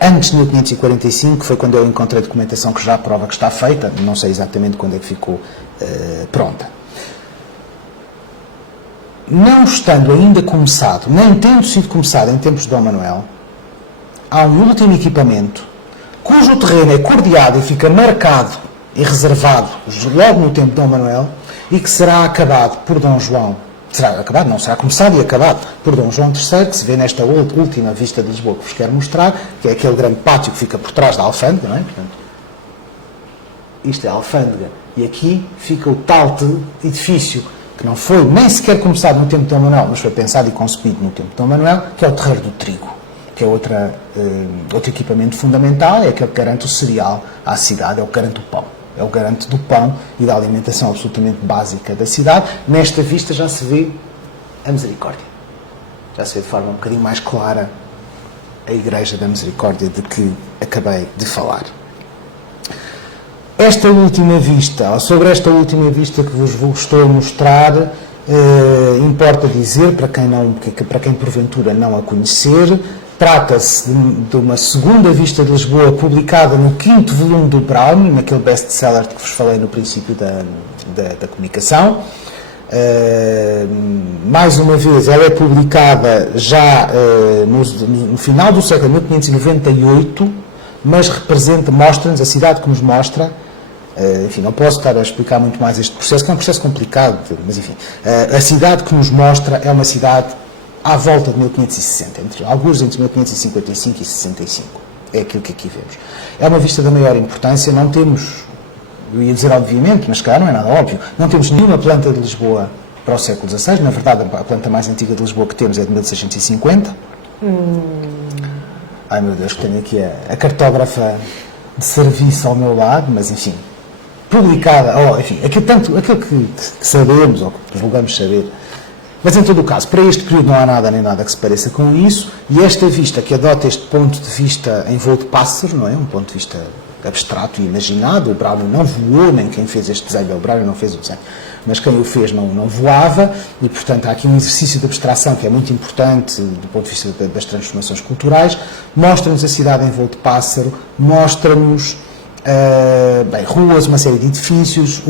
antes de 1545, que foi quando eu encontrei documentação que já prova que está feita, não sei exatamente quando é que ficou pronta. Não estando ainda começado, nem tendo sido começado em tempos de Dom Manuel, há um último equipamento cujo terreno é cordeado e fica marcado e reservado logo no tempo de Dom Manuel e que será acabado por Dom João. Será começado e acabado por Dom João III, que se vê nesta última vista de Lisboa que vos quero mostrar, que é aquele grande pátio que fica por trás da alfândega, não é? Portanto, isto é a alfândega e aqui fica o tal edifício que não foi nem sequer começado no tempo de Dom Manuel, mas foi pensado e concebido no tempo de Dom Manuel, que é o Terreiro do Trigo, que é outro equipamento fundamental, é aquele que garante o cereal à cidade, é o que garante o pão. É o garante do pão e da alimentação absolutamente básica da cidade. Nesta vista já se vê a Misericórdia. Já se vê de forma um bocadinho mais clara a Igreja da Misericórdia de que acabei de falar. Sobre esta última vista que vos estou a mostrar, importa dizer, para quem porventura não a conhecer, trata-se de uma segunda vista de Lisboa publicada no 5º volume do Browne, naquele best-seller que vos falei no princípio da comunicação. Mais uma vez, ela é publicada já no final do século 1598, mas mostra-nos a cidade que nos mostra. Enfim, não posso estar a explicar muito mais este processo, que é um processo complicado, mas enfim, a cidade que nos mostra é uma cidade à volta de 1560, alguns entre 1555 e 65. É aquilo que aqui vemos. É uma vista da maior importância, não temos, eu ia dizer obviamente, mas cá não é nada óbvio, não temos nenhuma planta de Lisboa para o século XVI, na verdade a planta mais antiga de Lisboa que temos é de 1650. Ai meu Deus, que tenho aqui a cartógrafa de serviço ao meu lado, mas enfim, publicada, enfim, aquilo que sabemos, ou que julgamos saber. Mas em todo o caso, para este período não há nada nem nada que se pareça com isso, e esta vista que adota este ponto de vista em voo de pássaro, não é? Um ponto de vista abstrato e imaginado, o Browne não voou, nem quem fez este desenho, o Browne não fez o desenho, mas quem o fez não voava, e portanto há aqui um exercício de abstração que é muito importante do ponto de vista das transformações culturais, mostra-nos a cidade em voo de pássaro, mostra-nos ruas, uma série de edifícios,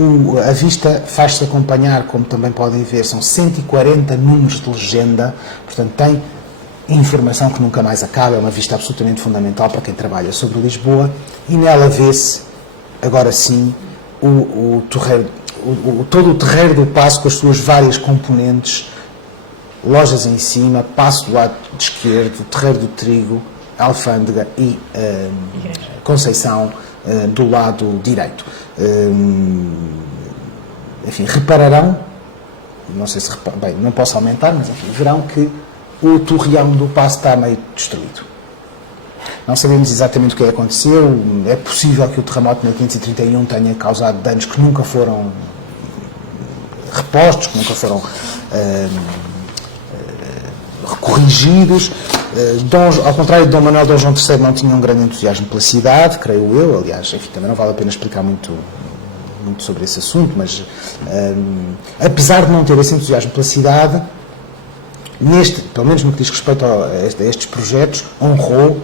a vista faz-se acompanhar, como também podem ver, são 140 números de legenda, portanto tem informação que nunca mais acaba, é uma vista absolutamente fundamental para quem trabalha sobre Lisboa, e nela vê-se, agora sim, todo o terreiro do Paço com as suas várias componentes, lojas em cima, Paço do lado esquerdo, Terreiro do Trigo, Alfândega e Conceição do lado direito. Enfim, repararão, não sei se não posso aumentar, mas enfim, verão que o torreão do Paço está meio destruído. Não sabemos exatamente o que aconteceu, é possível que o terremoto de 1531 tenha causado danos que nunca foram repostos, que nunca foram corrigidos. Ao contrário de Dom Manuel, Dom João III não tinha um grande entusiasmo pela cidade, creio eu, aliás, enfim, também não vale a pena explicar muito sobre esse assunto, mas apesar de não ter esse entusiasmo pela cidade, pelo menos no que diz respeito a estes projetos, honrou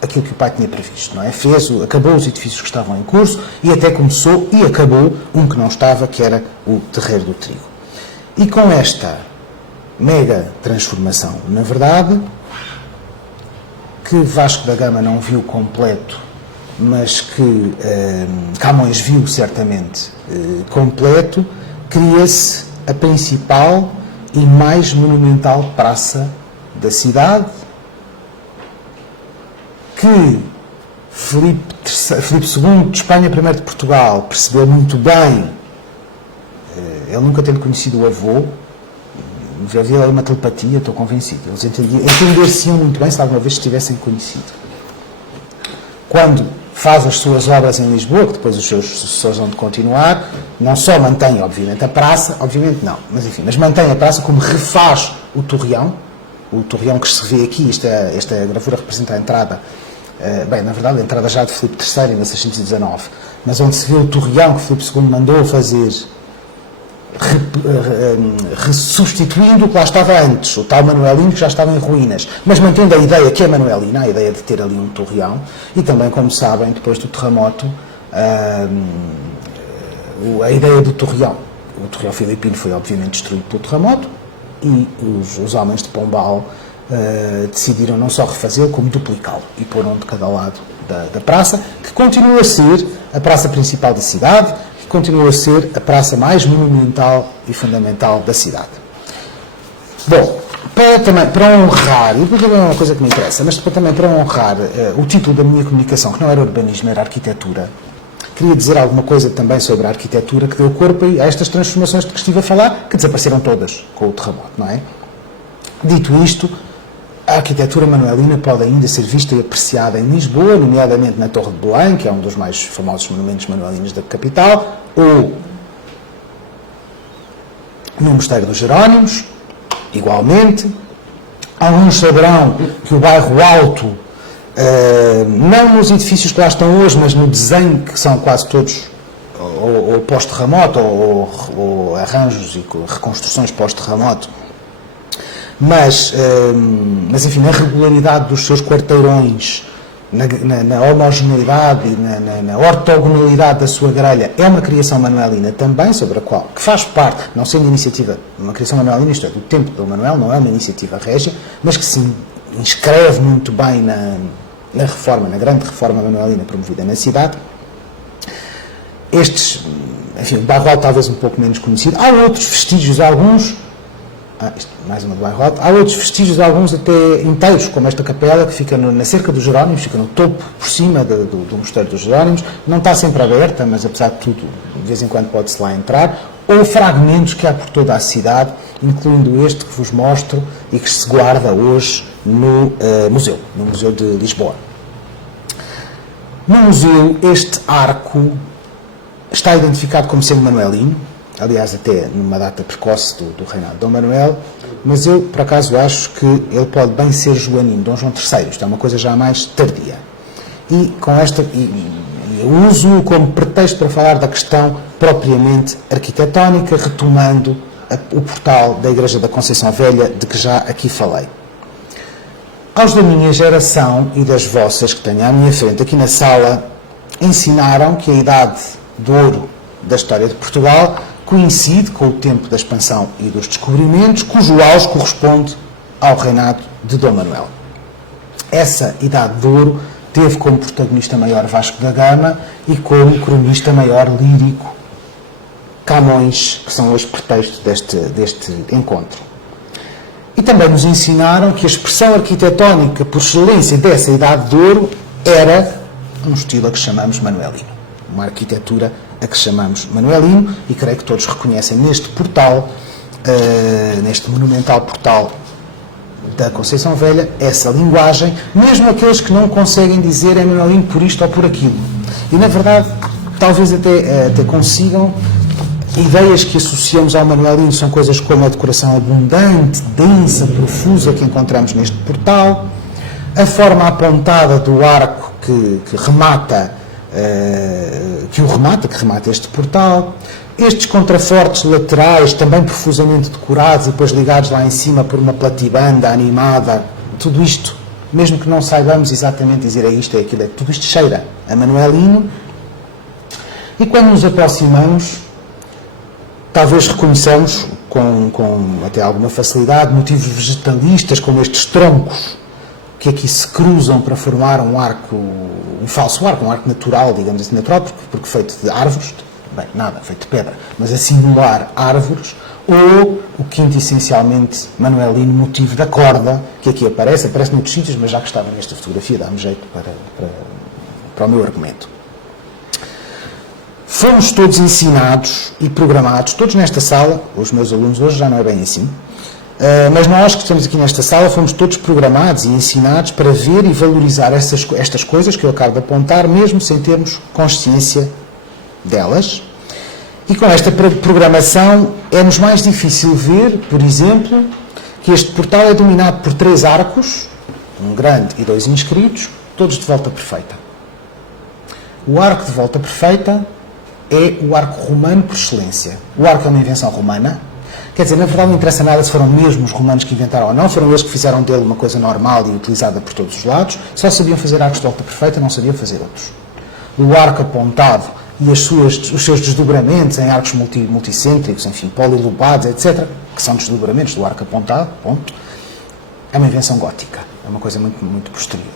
aquilo que o pai tinha previsto, não é? Acabou os edifícios que estavam em curso e até começou e acabou um que não estava, que era o Terreiro do Trigo. E com esta mega transformação, na verdade, que Vasco da Gama não viu completo, mas que Camões viu certamente completo, cria-se a principal e mais monumental praça da cidade, que Filipe II de Espanha, I de Portugal, percebeu muito bem, ele nunca tendo conhecido o avô, havia uma telepatia, estou convencido, eles entender-se-iam muito bem se alguma vez estivessem conhecido. Quando faz as suas obras em Lisboa, que depois os seus sucessores vão de continuar, não só mantém, obviamente, a praça, obviamente não, mas enfim, mas mantém a praça como refaz o torreão, o torreão que se vê aqui, esta gravura representa a entrada, bem, na verdade a entrada já de Filipe III, em 1619, mas onde se vê o torreão que Filipe II mandou fazer, substituindo o que lá estava antes, o tal manuelino que já estava em ruínas, mas mantendo a ideia que é manuelina, a ideia de ter ali um torreão, e também, como sabem, depois do terremoto, a ideia do torreão. O torreão filipino foi obviamente destruído pelo terremoto e os homens de Pombal decidiram não só refazê-lo, como duplicá-lo e pôr um de cada lado da praça, que continua a ser a praça principal da cidade, que continua a ser a praça mais monumental e fundamental da cidade. Bom, para honrar, e porque é uma coisa que me interessa, mas também para honrar o título da minha comunicação, que não era urbanismo, era arquitetura, queria dizer alguma coisa também sobre a arquitetura que deu corpo a estas transformações de que estive a falar, que desapareceram todas com o terremoto, não é? Dito isto, a arquitetura manuelina pode ainda ser vista e apreciada em Lisboa, nomeadamente na Torre de Belém, que é um dos mais famosos monumentos manuelinos da capital, ou no Mosteiro dos Jerónimos, igualmente. Alguns saberão que o bairro Alto, não nos edifícios que lá estão hoje, mas no desenho, que são quase todos ou pós-terremoto, ou arranjos e reconstruções pós-terremoto, mas enfim, na regularidade dos seus quarteirões, na homogeneidade e na ortogonalidade da sua grelha, é uma criação manuelina também, sobre a qual, que faz parte, não sendo iniciativa, uma criação manuelina, isto é, do tempo do Manuel, não é uma iniciativa régia, mas que se inscreve muito bem na reforma, na grande reforma manuelina promovida na cidade. Enfim, o bairro Alto talvez um pouco menos conhecido. Há outros vestígios, alguns, mais uma do bairro Alto, há outros vestígios, alguns até inteiros, como esta capela que fica na cerca dos Jerónimos, fica no topo, por cima do Mosteiro dos Jerónimos, não está sempre aberta, mas apesar de tudo, de vez em quando pode-se lá entrar, ou fragmentos que há por toda a cidade, incluindo este que vos mostro e que se guarda hoje no Museu de Lisboa. No museu, este arco está identificado como sendo manuelino, aliás, até numa data precoce do reinado de Dom Manuel, mas eu, por acaso, acho que ele pode bem ser joanino, Dom João III, isto é uma coisa já mais tardia. E com eu uso-o como pretexto para falar da questão propriamente arquitetónica, retomando o portal da Igreja da Conceição Velha, de que já aqui falei. Aos da minha geração e das vossas que tenho à minha frente aqui na sala, ensinaram que a idade de ouro da história de Portugal coincide com o tempo da expansão e dos descobrimentos, cujo auge corresponde ao reinado de Dom Manuel. Essa idade de ouro teve como protagonista maior Vasco da Gama e como cronista maior lírico Camões, que são os pretextos deste encontro. E também nos ensinaram que a expressão arquitetónica por excelência dessa idade de ouro era um estilo a que chamamos manuelino. Uma arquitetura a que chamamos manuelino, e creio que todos reconhecem neste portal, neste monumental portal da Conceição Velha, essa linguagem, mesmo aqueles que não conseguem dizer é manuelino por isto ou por aquilo. E, na verdade, talvez até consigam. Ideias que associamos ao manuelino são coisas como a decoração abundante, densa, profusa que encontramos neste portal, a forma apontada do arco que remata este portal, estes contrafortes laterais também profusamente decorados e depois ligados lá em cima por uma platibanda animada, tudo isto, mesmo que não saibamos exatamente dizer é isto, é aquilo, tudo isto cheira a manuelino. E quando nos aproximamos, talvez reconheçamos com até alguma facilidade motivos vegetalistas como estes troncos que aqui se cruzam para formar um arco, um falso arco, um arco natural, digamos assim, natural, porque feito de árvores, bem, nada, feito de pedra, mas a simular árvores, ou o quinto essencialmente manuelino motivo da corda, que aqui aparece noutros sítios, mas já que estava nesta fotografia, dá-me jeito para o meu argumento. Fomos todos ensinados e programados, todos nesta sala, os meus alunos hoje já não é bem assim, mas nós que estamos aqui nesta sala fomos todos programados e ensinados para ver e valorizar estas coisas que eu acabo de apontar, mesmo sem termos consciência delas. E com esta programação é-nos mais difícil ver, por exemplo, que este portal é dominado por 3 arcos, um grande e 2 inscritos, todos de volta perfeita. O arco de volta perfeita é o arco romano por excelência. O arco é uma invenção romana. Quer dizer, na verdade não interessa nada se foram mesmo os romanos que inventaram ou não, foram eles que fizeram dele uma coisa normal e utilizada por todos os lados, só sabiam fazer arcos de volta perfeita, não sabiam fazer outros. O arco apontado e os seus desdobramentos em arcos multicêntricos, enfim, polilobados, etc., que são desdobramentos do arco apontado, ponto, é uma invenção gótica, é uma coisa muito, muito posterior.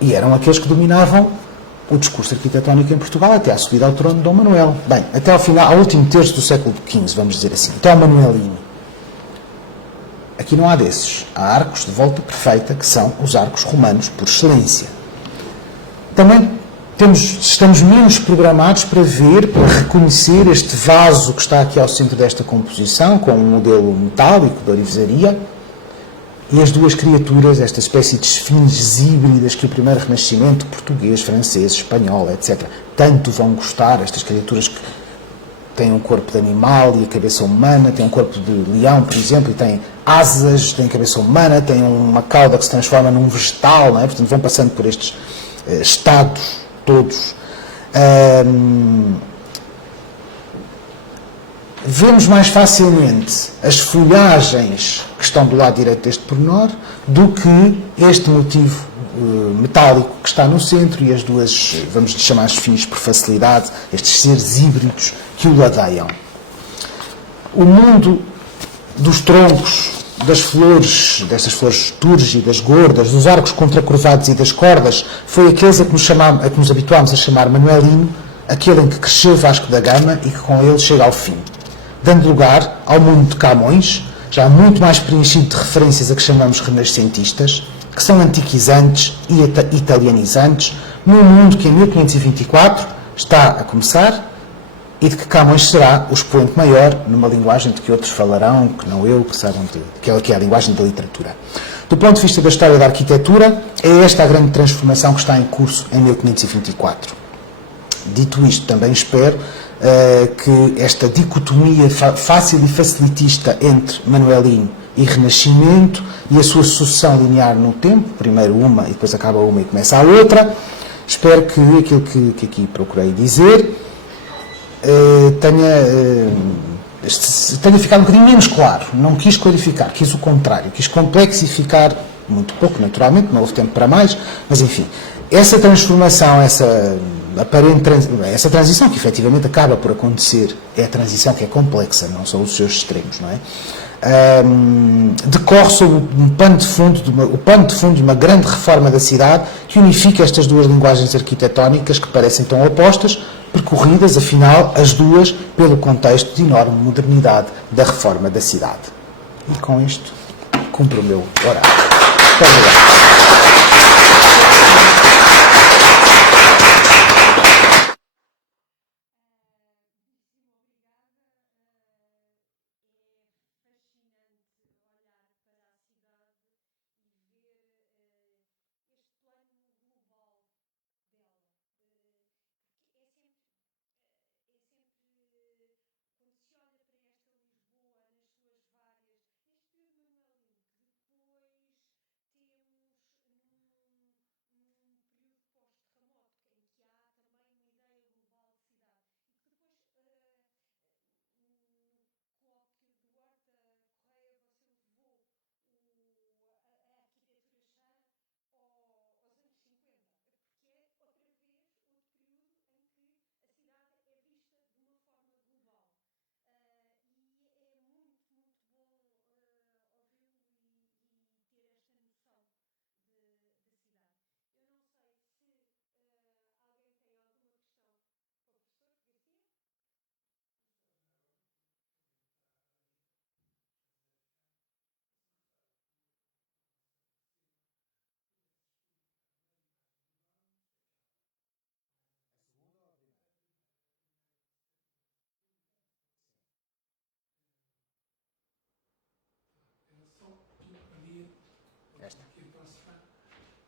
E eram aqueles que dominavam o discurso arquitetónico em Portugal até à subida ao trono de Dom Manuel. Bem, até ao final, ao último terço do século XV, vamos dizer assim, até ao Manuelino. Aqui não há desses. Há arcos de volta perfeita, que são os arcos romanos por excelência. Também estamos menos programados para ver, para reconhecer este vaso que está aqui ao centro desta composição, com um modelo metálico de orivesaria, e as duas criaturas, esta espécie de esfinges híbridas que o primeiro renascimento português, francês, espanhol, etc., tanto vão gostar, estas criaturas que têm um corpo de animal e a cabeça humana, têm um corpo de leão, por exemplo, e têm asas, têm cabeça humana, têm uma cauda que se transforma num vegetal, não é? Portanto, vão passando por estes estados todos. Vemos mais facilmente as folhagens que estão do lado direito deste pormenor do que este motivo metálico que está no centro e as duas, vamos chamar esfinges por facilidade, estes seres híbridos que o ladeiam. O mundo dos troncos, das flores, destas flores túrgidas, gordas, dos arcos contracurvados e das cordas, foi aqueles a que nos habituámos a chamar Manuelino, aquele em que cresceu Vasco da Gama e que com ele chega ao fim, dando lugar ao mundo de Camões, já muito mais preenchido de referências a que chamamos renascentistas, que são antiquizantes e italianizantes, num mundo que em 1524 está a começar e de que Camões será o expoente maior, numa linguagem de que outros falarão, que não eu, que sabem que é a linguagem da literatura. Do ponto de vista da história da arquitetura, é esta a grande transformação que está em curso em 1524. Dito isto, também espero que esta dicotomia fácil e facilitista entre Manuelino e Renascimento e a sua sucessão linear no tempo, primeiro uma e depois acaba uma e começa a outra, espero que aquilo que aqui procurei dizer tenha ficado um bocadinho menos claro. Não quis clarificar, quis o contrário, quis complexificar muito pouco, naturalmente, não houve tempo para mais, mas enfim, essa transformação, essa transição que efetivamente acaba por acontecer, é a transição que é complexa, não são os seus extremos, não é? Decorre sobre o pano de fundo de uma grande reforma da cidade que unifica estas duas linguagens arquitetónicas que parecem tão opostas, percorridas, afinal, as duas pelo contexto de enorme modernidade da reforma da cidade. E com isto, cumpro o meu horário. Muito obrigado.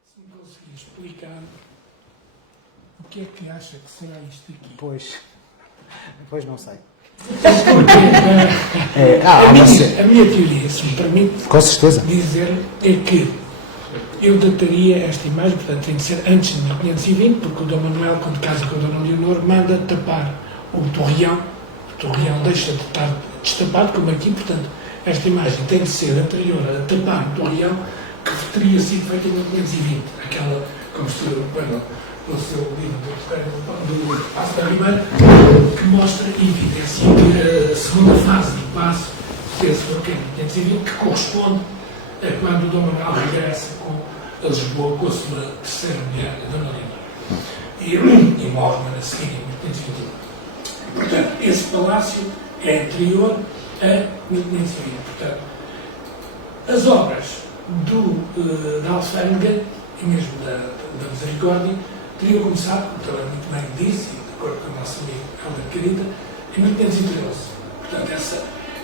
Se me conseguir explicar o que é que acha que será isto aqui? Pois não sei. A minha teoria, se me permite Com certeza. dizer, é que eu dataria esta imagem, portanto tem de ser antes de 1520, porque o Dom Manuel, quando casa com a Dona Leonor, manda tapar o torreão deixa de estar destapado, como aqui, portanto, esta imagem tem de ser anterior a tapar o torreão, que teria sido feita em 1520, aquela, como se no seu livro do Passo da Ribeira, que mostra e evidencia que a segunda fase do passo desse bloqueio de 1520, que corresponde a quando o Dom Manuel regressa a Lisboa com a sua terceira mulher, a Dona Leonor, e morre na seguinte, em 1521. Portanto, esse palácio é anterior a 1520. Portanto, as obras da Alfândega, e mesmo da Misericórdia, teriam começado, como também muito bem disse, e de acordo com a nossa amiga Helder Querida, em 1513. Portanto,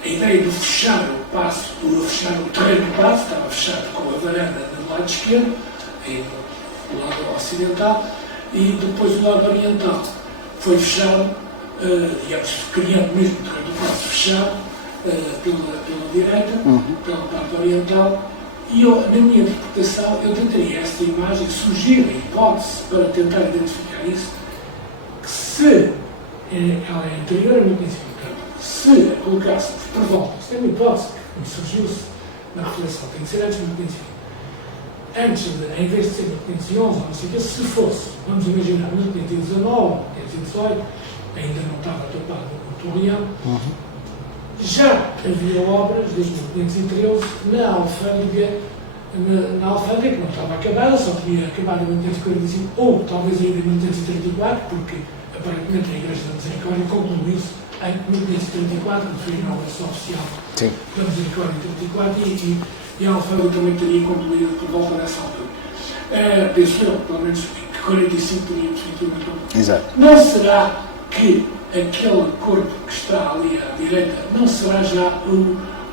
a ideia de fechar o passo, fechar o terreno do passo, estava fechado com a varanda do lado esquerdo, aí do lado ocidental, e depois o lado oriental foi fechado, digamos, criando mesmo o terreno do passo fechado pela direita, pela parte oriental. E eu, na minha interpretação, eu tentaria esta imagem, sugiro a hipótese para tentar identificar isso, que se ela é anterior a 1520, se a colocássemos por volta, isto é uma hipótese que me surgiu-se na reflexão, tem que ser antes de 1520. Em vez de ser 1511, ou não sei o quê, se fosse, vamos imaginar, 1519, 1518, ainda não estava tapado o torreão, já havia obras, desde 1513, na Alfândega, que não estava acabada, só tinha acabado em 1545, ou talvez ainda em 1534, porque aparentemente a Igreja da Misericórdia concluiu-se em 1534, que foi a inauguração oficial da Misericórdia em 34, e a Alfândega também teria concluído por volta dessa altura. Penso eu, pelo menos, que 45 teria definitivamente concluído. Exato. Não será que aquele corpo que está ali à direita, não será já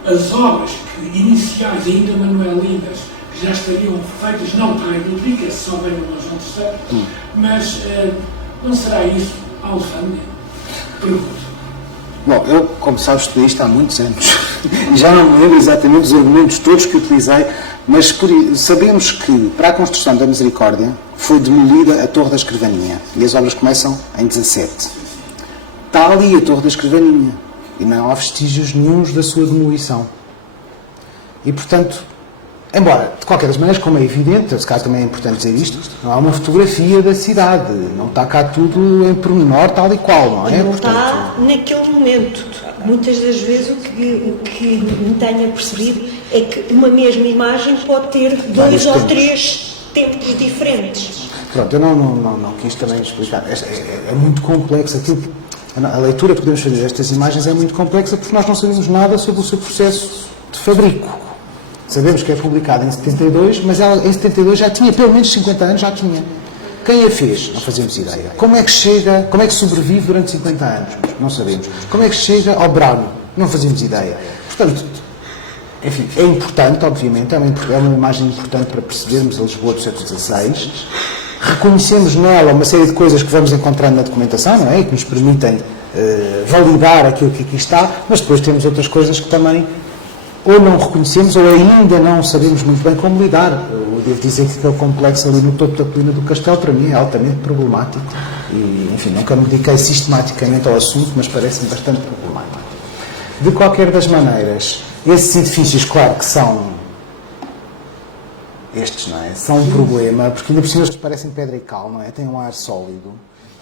as obras iniciais, ainda manuelinas, que já estariam feitas, não para a Rodrigo, esse só veio no João III, mas não será isso a Alfândega? Pergunto. Bom, eu, como sabes, estudei isto há muitos anos. Já não me lembro exatamente dos argumentos todos que utilizei, mas sabemos que, para a construção da Misericórdia, foi demolida a Torre da Escrivaninha. E as obras começam em 17. Está ali a Torre da Escrivaninha. E não há vestígios nenhuns da sua demolição. E, portanto, embora, de qualquer das maneiras, como é evidente, nesse caso também é importante dizer isto, não há uma fotografia da cidade. Não está cá tudo em pormenor, tal e qual, não é? Não está naquele momento. Muitas das vezes o que me tenho percebido é que uma mesma imagem pode ter dois ou três tempos diferentes. Pronto, eu não quis também explicar. É muito complexo. A leitura que podemos fazer destas imagens é muito complexa porque nós não sabemos nada sobre o seu processo de fabrico. Sabemos que é publicado em 72, mas ela em 72 já tinha pelo menos 50 anos, já tinha. Quem a fez? Não fazemos ideia. Como é que sobrevive durante 50 anos? Não sabemos. Como é que chega ao Brano? Não fazemos ideia. Portanto, enfim, é importante, obviamente, é uma imagem importante para percebermos a Lisboa do século XVI. Reconhecemos nela uma série de coisas que vamos encontrando na documentação, não é? E que nos permitem validar aquilo que aqui está, mas depois temos outras coisas que também ou não reconhecemos ou ainda não sabemos muito bem como lidar. Eu devo dizer que aquele complexo ali no topo da colina do Castelo, para mim, é altamente problemático. E, enfim, nunca me dediquei sistematicamente ao assunto, mas parece-me bastante problemático. De qualquer das maneiras, esses edifícios, claro que são estes, não é? São um problema, porque ainda por cima eles parecem pedra e cal, não é? Têm um ar sólido,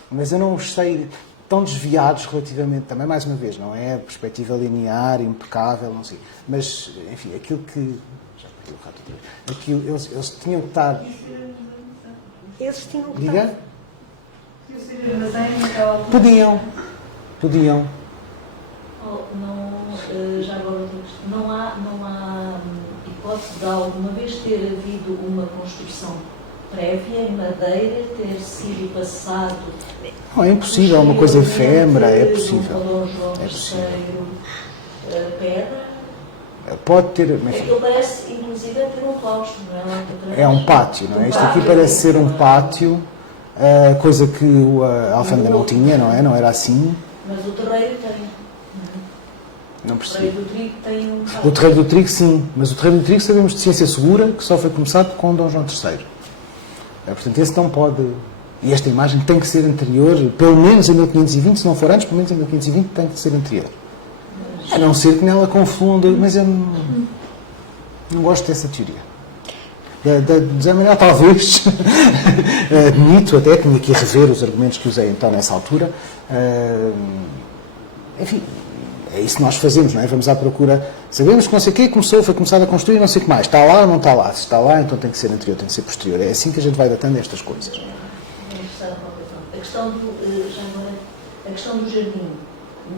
mas eu não os sei tão desviados relativamente, também mais uma vez, não é? Perspectiva linear, impecável, não sei. Mas, enfim, aquilo que... Eles tinham que estar... Eles tinham que Diga? estar... Podiam. Já agora não há hipótese de alguma vez ter havido uma construção prévia em madeira, ter sido passado... Não, é impossível, é uma coisa efêmera, é possível. É possível. Pedra. Pode ter... Mas... Aquilo parece, inclusive, ter um claustro, não é? É um pátio, não é? Isto aqui parece ser um pátio, coisa que a Alfândega não tinha, não é? Não era assim. Mas o terreiro tem. Não O percebi. Terreiro do Trigo tem um... O Terreiro do Trigo, sim, mas o Terreiro do Trigo sabemos de ciência segura que só foi começado com Dom João III. Portanto, esse não pode... E esta imagem tem que ser anterior, pelo menos em 1520, se não for antes, pelo menos em 1520 tem que ser anterior. A não ser que nela confunda, mas eu não gosto dessa teoria. Da José Manuel, talvez, admito até, tinha que rever os argumentos que usei então nessa altura. Enfim, é isso que nós fazemos, não é? Vamos à procura, sabemos que não sei o quê foi começado a construir, não sei o que mais. Está lá ou não está lá? Se está lá, então tem que ser anterior, tem que ser posterior. É assim que a gente vai datando estas coisas. A questão do jardim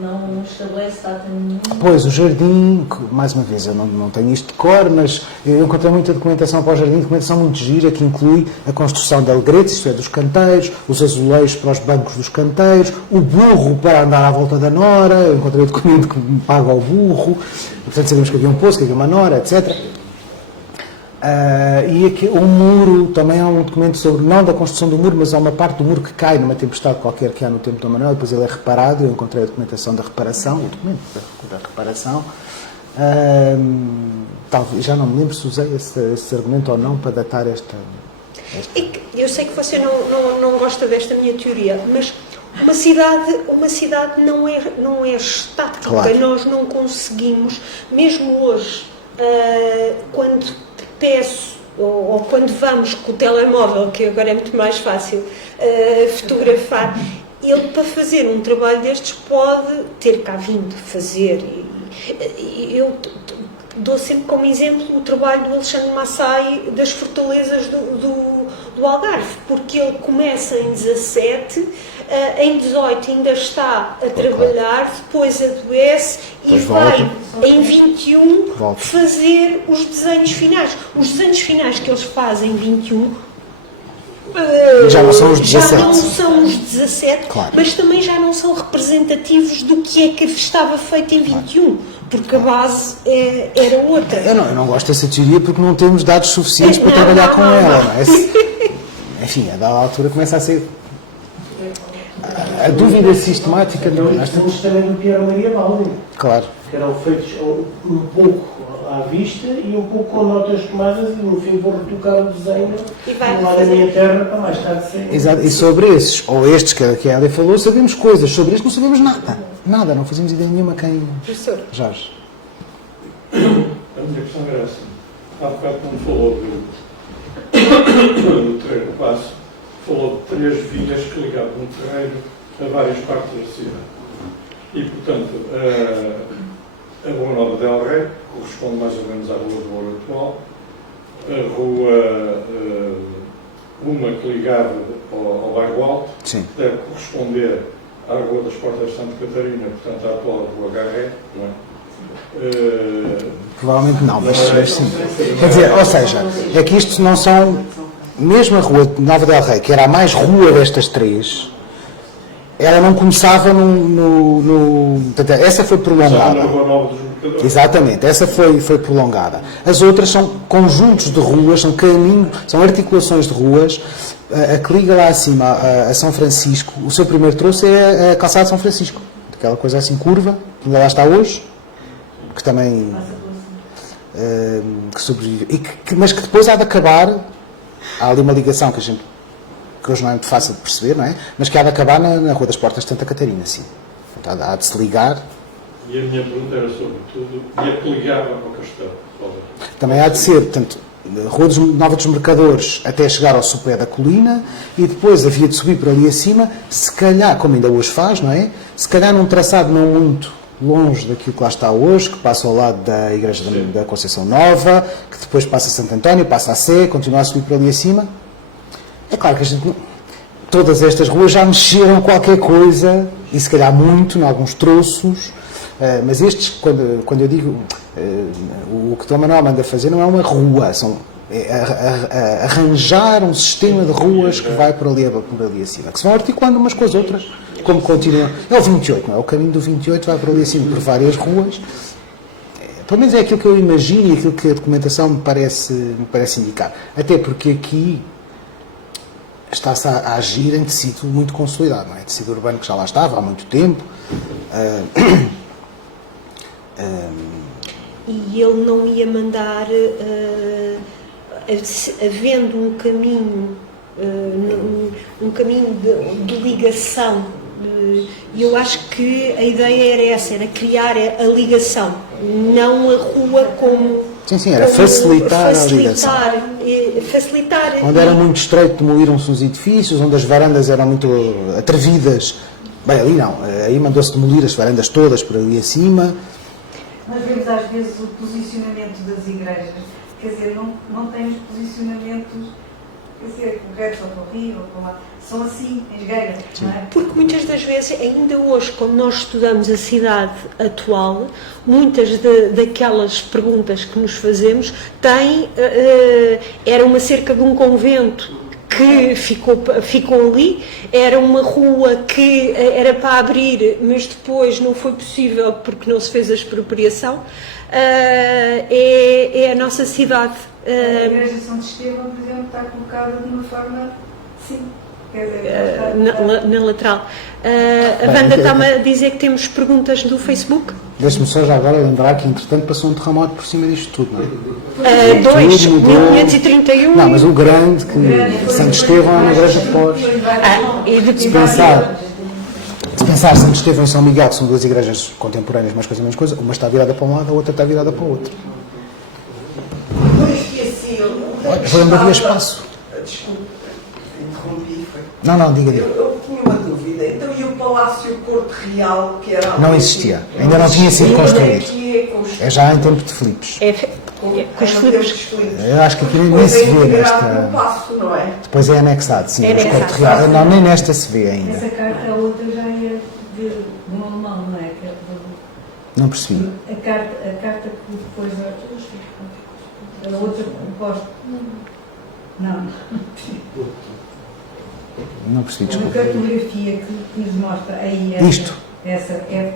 não estabelece data nenhuma. Pois, o jardim, mais uma vez, eu não tenho isto de cor, mas eu encontrei muita documentação para o jardim, documentação muito gira, que inclui a construção de alegretes, isto é, dos canteiros, os azulejos para os bancos dos canteiros, o burro para andar à volta da nora, eu encontrei o documento que me paga ao burro, portanto sabemos que havia um poço, que havia uma nora, etc. E aqui, o muro, também há um documento sobre, não da construção do muro, mas há uma parte do muro que cai numa tempestade qualquer que há no tempo do Manuel, depois ele é reparado, eu encontrei a documentação da reparação, o documento da reparação. Talvez, já não me lembro se usei esse argumento ou não para datar esta... Eu sei que você não gosta desta minha teoria, mas uma cidade não é estática. Claro. Nós não conseguimos, mesmo hoje, quando peço ou quando vamos com o telemóvel, que agora é muito mais fácil fotografar, ele para fazer um trabalho destes pode ter cá vindo fazer. E eu dou sempre como exemplo o trabalho do Alexandre Massai das fortalezas do Algarve, porque ele começa em 17, em 18 ainda está a trabalhar, depois adoece e vai em 21 fazer os desenhos finais. Os desenhos finais que eles fazem em 21 já não são os 17. Já não são os 17, claro. Mas também já não são representativos do que é que estava feito em 21, porque a base era outra. Eu não gosto dessa teoria porque não temos dados suficientes para trabalhar com ela. Não é? Enfim, a dada altura começa a ser... A dúvida sistemática... Temos também do Piero Maria Baldi. Claro. Que eram feitos um pouco à vista e um pouco com notas tomadas e no fim vou retocar o desenho lá da minha terra para mais tarde sair. Exato. E sobre esses, ou estes que a Hélia falou, sabemos coisas. Sobre estes não sabemos nada. Nada, não fazemos ideia nenhuma quem... Professor. Jorge. A minha questão era assim. Há bocado quando falou do terreiro do Paço, falou de 3 vias que ligavam um terreiro a várias partes da cidade. E, portanto, a Rua Nova del Rei corresponde mais ou menos à Rua do Ouro atual, a Rua, uma que ligava ao Bairro Alto, Sim. deve corresponder à Rua das Portas de Santa Catarina, portanto, à atual Rua Garré, não é? Provavelmente não, mas sim. Quer dizer, ou seja, é que isto não são... Mesmo a Rua de Nova del Rei, que era a mais rua destas 3, ela não começava portanto, essa foi prolongada. Na Rua Nova dos Mercadores. Exatamente, essa foi prolongada. As outras são conjuntos de ruas, são caminhos, são articulações de ruas. A que liga lá acima a São Francisco, o seu primeiro troço é a calçada de São Francisco. Aquela coisa assim curva, que ainda lá está hoje, que também... que sobrevive. Mas que depois há de acabar... Há ali uma ligação que hoje não é muito fácil de perceber, não é? Mas que há de acabar na Rua das Portas de Santa Catarina, sim. Portanto, há de se ligar. E a minha pergunta era sobretudo, e a que ligava ao castelo? Também há de ser, portanto, Rua Nova dos Mercadores até chegar ao sopé da colina e depois havia de subir por ali acima, se calhar, como ainda hoje faz, não é? Se calhar num traçado não muito longe daquilo que lá está hoje, que passa ao lado da Igreja da Conceição Nova, que depois passa a Santo António, passa a Sé, continua a subir por ali acima. É claro que a gente, todas estas ruas já mexeram qualquer coisa, e se calhar muito, em alguns troços, mas estes, quando eu digo, o que o Dom Manuel manda fazer não é uma rua, arranjar um sistema de ruas que vai por ali acima, que se vão articulando umas com as outras, como continuam. É o 28, não é? O caminho do 28 vai por ali acima, por várias ruas. Pelo menos é aquilo que eu imagino e aquilo que a documentação me parece indicar. Até porque aqui está-se a agir em tecido muito consolidado, não é? Tecido urbano que já lá estava há muito tempo. E ele não ia mandar, havendo um caminho, de ligação. E eu acho que a ideia era essa, era criar a ligação, não a rua como... Sim, era facilitar a ligação. Facilitar. Onde era muito estreito, demoliram-se uns edifícios, onde as varandas eram muito atrevidas. Bem, ali não, aí mandou-se demolir as varandas todas por ali acima. Nós vemos às vezes o posicionamento das igrejas, quer dizer, não tem os posicionamentos, quer dizer, corretos ou para o rio ou para lá, são assim, em esgueira, não é? Porque muitas das vezes, ainda hoje, quando nós estudamos a cidade atual, muitas daquelas perguntas que nos fazemos têm, era uma cerca de um convento que ficou ali, era uma rua que era para abrir, mas depois não foi possível porque não se fez a expropriação. É a nossa cidade. A igreja de São Estevão, por exemplo, está colocada de uma forma, sim, quer dizer, na lateral. A Wanda está-me a dizer que temos perguntas do Facebook. Deixe-me só já agora lembrar que, entretanto, passou um terremoto por cima disto tudo, não é? 1531. Não, mas o grande, que Santo Estevão é uma igreja de pós. Se pensar Santo Estevão e São Miguel, que são duas igrejas contemporâneas, mais coisa menos coisa, uma está virada para um lado, a outra está virada para o outro. Foi onde havia espaço. Desculpe, interrompi. Não, diga. Eu tinha uma dúvida. Então, e o Palácio Porto Real, que era... Não existia. Ainda não tinha sido construído. É já em tempo de Filipes. Com os Filipes. Eu acho que aqui nem se vê nesta... Não é? Depois é anexado, sim. Mas Porto Real, não, nem nesta se vê ainda. essa carta, a outra já é de um alemão, não é? Não percebi. A carta que depois a outra composta. Não. Não percebi, A desculpa. cartografia que nos mostra aí Isto. Essa é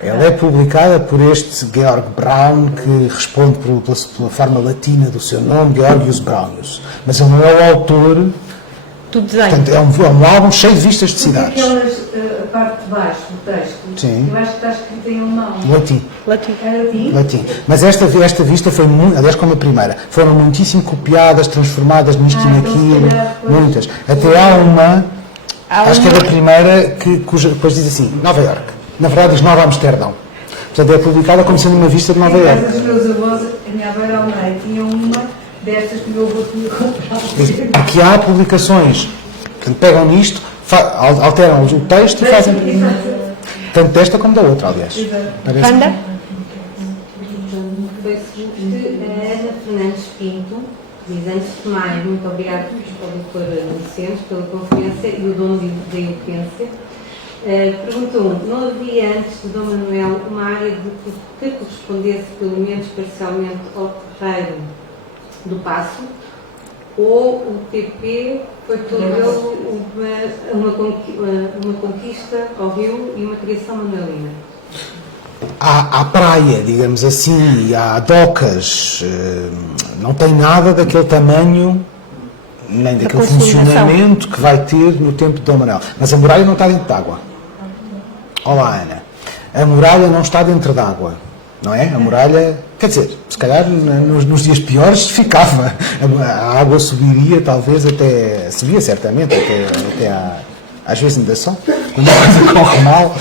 Ela é publicada por este Georg Braun, que responde pela forma latina do seu nome, Georgius Braunius. Mas ele não é o autor. Tudo desenho. Portanto, é um álbum cheio de vistas de cidades. A parte de baixo do texto, Sim. eu acho que está escrito em alemão. Latim. É latim? Latim. Mas esta vista foi muito, aliás, como a primeira, foram muitíssimo copiadas, transformadas nisto e naquilo, muitas. Até há uma, acho que é da primeira, cuja depois diz assim, Nova Iorque. Na verdade diz Nova Amsterdão. Portanto, é publicada como sendo uma vista de Nova Em Iorque. casa dos meus avós, a minha avó era almeida, tinha uma destas que o meu avô tinha comprado. Aqui há publicações que pegam nisto, alteram o texto e fazem tanto desta como da outra, aliás. Wanda? No Facebook, a Ana Fernandes Pinto diz: antes de mais, muito obrigada ao Dr. Vicente pela confiança e o dom da eloquência. Pergunta 1. Não havia antes de Dom Manuel uma área que correspondesse pelo menos parcialmente ao terreiro do Paço? Ou o PP foi todo uma conquista ao rio e uma criação manuelina? Há praia, digamos assim, e há docas, não tem nada daquele tamanho, nem daquele funcionamento que vai ter no tempo de Dom Manuel. Mas a muralha não está dentro de água. Olá, Ana. A muralha não está dentro de água, não é? A muralha, quer dizer, se calhar nos dias piores ficava. A água subiria, talvez, subia certamente, até às vezes ainda só, quando a coisa corre mal.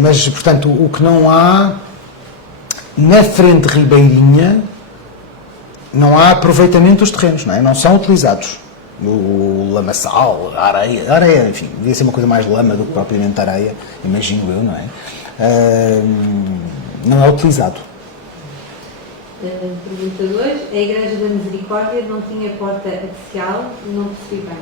Mas, portanto, o que não há, na frente ribeirinha, não há aproveitamento dos terrenos, não é? Não são utilizados. O lamaçal, a areia, enfim, devia ser uma coisa mais lama do que propriamente areia, imagino eu, não é? Não é utilizado. Pergunta 2. A Igreja da Misericórdia não tinha porta axial, não percebi bem.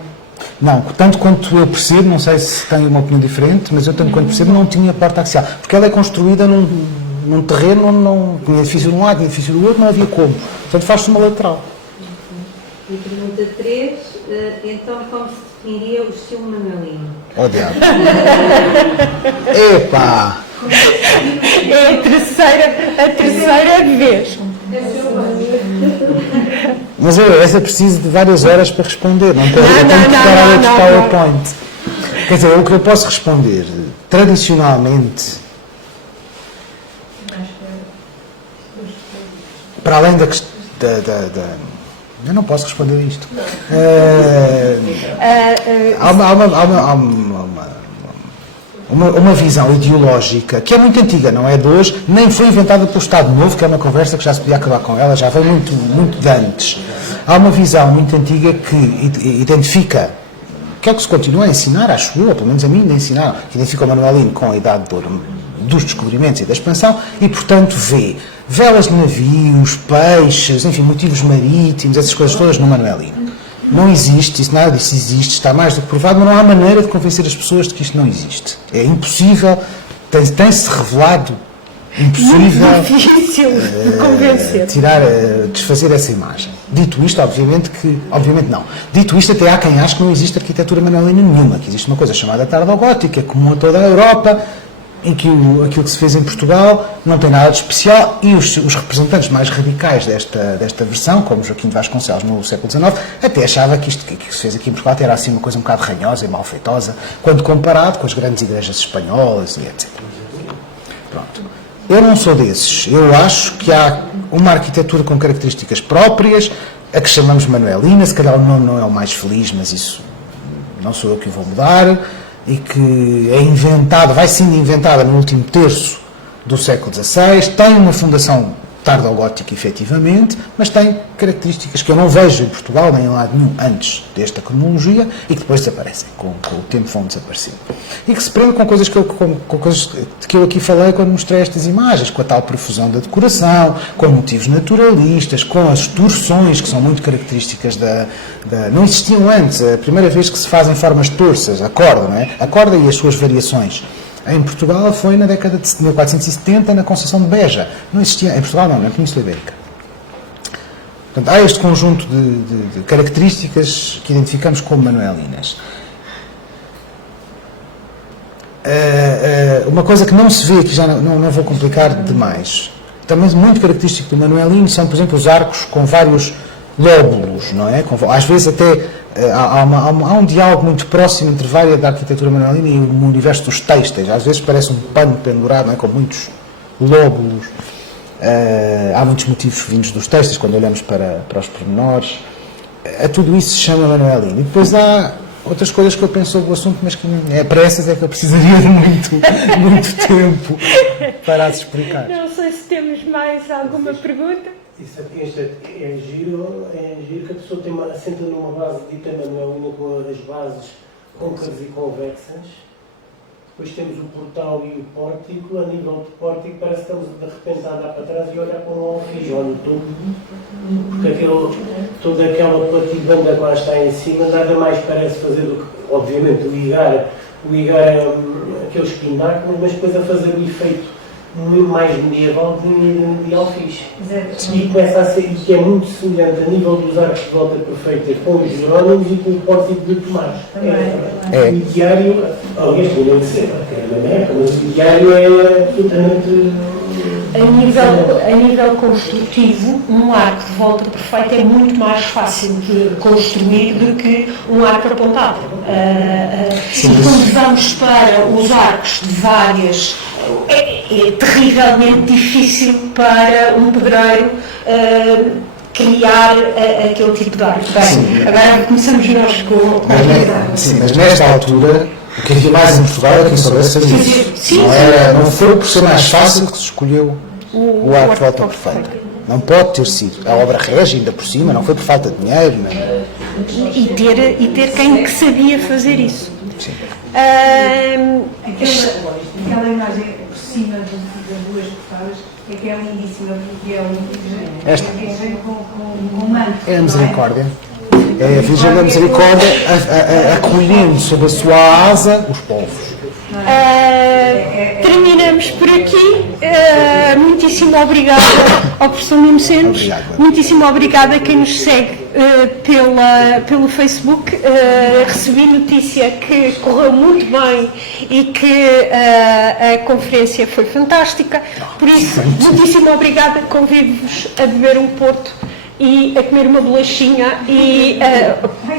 Não, tanto quanto eu percebo, não sei se tem uma opinião diferente, mas eu tanto quanto percebo não tinha porta axial, porque ela é construída num terreno onde não tinha edifício de um lado, tinha edifício do outro, não havia como. Portanto, faz-se uma lateral. E pergunta 3, então como se definiria o estilo manuelino? Oh, diabo. Epá! É a terceira vez. Mas essa preciso de várias horas para responder, não tenho que preparar outro PowerPoint. Quer dizer, o que eu posso responder, tradicionalmente, para além da questão eu não posso responder a isto. Há uma visão ideológica que é muito antiga, não é de hoje, nem foi inventada pelo Estado Novo, que é uma conversa que já se podia acabar com ela, já veio muito de antes. Há uma visão muito antiga que identifica, que é o que se continua a ensinar, acho eu, ou pelo menos a mim ainda ensinar, que identifica o Manuelino com a idade de ouro dos descobrimentos e da expansão, e portanto vê velas de navios, peixes, enfim, motivos marítimos, essas coisas todas no Manuelino. Não existe, isso, nada disso existe, está mais do que provado, mas não há maneira de convencer as pessoas de que isto não existe. É impossível, tem-se revelado impossível de convencer. Desfazer essa imagem. Dito isto, obviamente não. Dito isto, até há quem ache que não existe arquitetura manuelina nenhuma, que existe uma coisa chamada tardogótica, comum a toda a Europa, em que aquilo que se fez em Portugal não tem nada de especial, e os representantes mais radicais desta versão, como Joaquim de Vasconcelos no século XIX, até achava que isto que se fez aqui em Portugal era assim uma coisa um bocado ranhosa e mal feitosa, quando comparado com as grandes igrejas espanholas e etc. Pronto. Eu não sou desses. Eu acho que há uma arquitetura com características próprias, a que chamamos manuelina, se calhar o nome não é o mais feliz, mas isso não sou eu que o vou mudar, e que é inventada, vai sendo inventada no último terço do século XVI, tem uma fundação tardogótica efetivamente, mas tem características que eu não vejo em Portugal nem em lado nenhum antes desta cronologia e que depois desaparecem, com o tempo vão desaparecendo. E que se prende com coisas que eu aqui falei quando mostrei estas imagens, com a tal profusão da decoração, com motivos naturalistas, com as torções que são muito características não existiam antes, a primeira vez que se fazem formas torças, a corda, não é? A corda e as suas variações. Em Portugal foi na década de 1470, na Conceição de Beja. Não existia, em Portugal não, na Península Ibérica. Portanto, há este conjunto de características que identificamos como manuelinas. Uma coisa que não se vê, que já não vou complicar demais, também muito característico do manuelino são, por exemplo, os arcos com vários lóbulos, não é? Às vezes até há um diálogo muito próximo entre várias da arquitetura manuelina e o universo dos têxteis. Às vezes parece um pano pendurado, não é? Com muitos lóbulos. Há muitos motivos vindos dos têxteis, quando olhamos para os pormenores. A tudo isso se chama manuelino. E depois há outras coisas que eu penso sobre o assunto, mas que para essas é que eu precisaria de muito tempo para as explicar. Não sei se temos mais alguma pergunta. Isso é giro que a pessoa assenta numa base dita manuelina com as bases côncavas e convexas. Depois temos o portal e o pórtico. A nível de pórtico parece que estamos de repente a andar para trás e olhar para um alfijão no topo. Porque toda aquela platibanda que lá está em cima nada mais parece fazer do que, obviamente, ligar aqueles pináculos, mas depois a fazer o efeito mais medieval de alfiz. E começa a ser, que é muito semelhante a nível dos arcos de volta perfeita com os Jerónimos e com o pórtico de Tomás. O diário, aliás, não deve ser, mas o diário é absolutamente... A nível construtivo, um arco de volta perfeita é muito mais fácil de construir do que um arco apontado. E quando vamos para os arcos de várias, é terrivelmente difícil para um pedreiro criar aquele tipo de arco. Agora começamos nós com... Mas nesta altura, o que havia mais em Portugal era quem soubesse fazer isso. Não foi por ser mais fácil que se escolheu o arco de volta perfeita. Não pode ter sido. A obra régia, ainda por cima, não foi por falta de dinheiro. E ter quem que sabia fazer isso. Sim. Aquela imagem por cima das duas portadas é que é lindíssima, porque é um Esta com manto. é a misericórdia. É a Virgem da Misericórdia acolhendo sob a sua asa os povos. Terminamos por aqui. Muitíssimo obrigada ao professor Nuno Sentes. Muitíssimo obrigada a quem nos segue pelo Facebook. Recebi notícia que correu muito bem e que a conferência foi fantástica. Por isso, muitíssimo obrigada. Convido-vos a beber um porto e a comer uma bolachinha e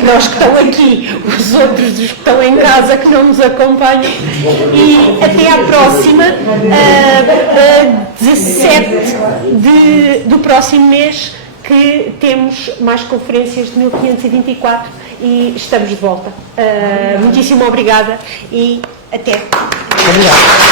para os que estão aqui, os outros dos que estão em casa que não nos acompanham, e até à próxima, 17 do próximo mês, que temos mais conferências de 1524 e estamos de volta. Muitíssimo obrigada e até. Obrigado.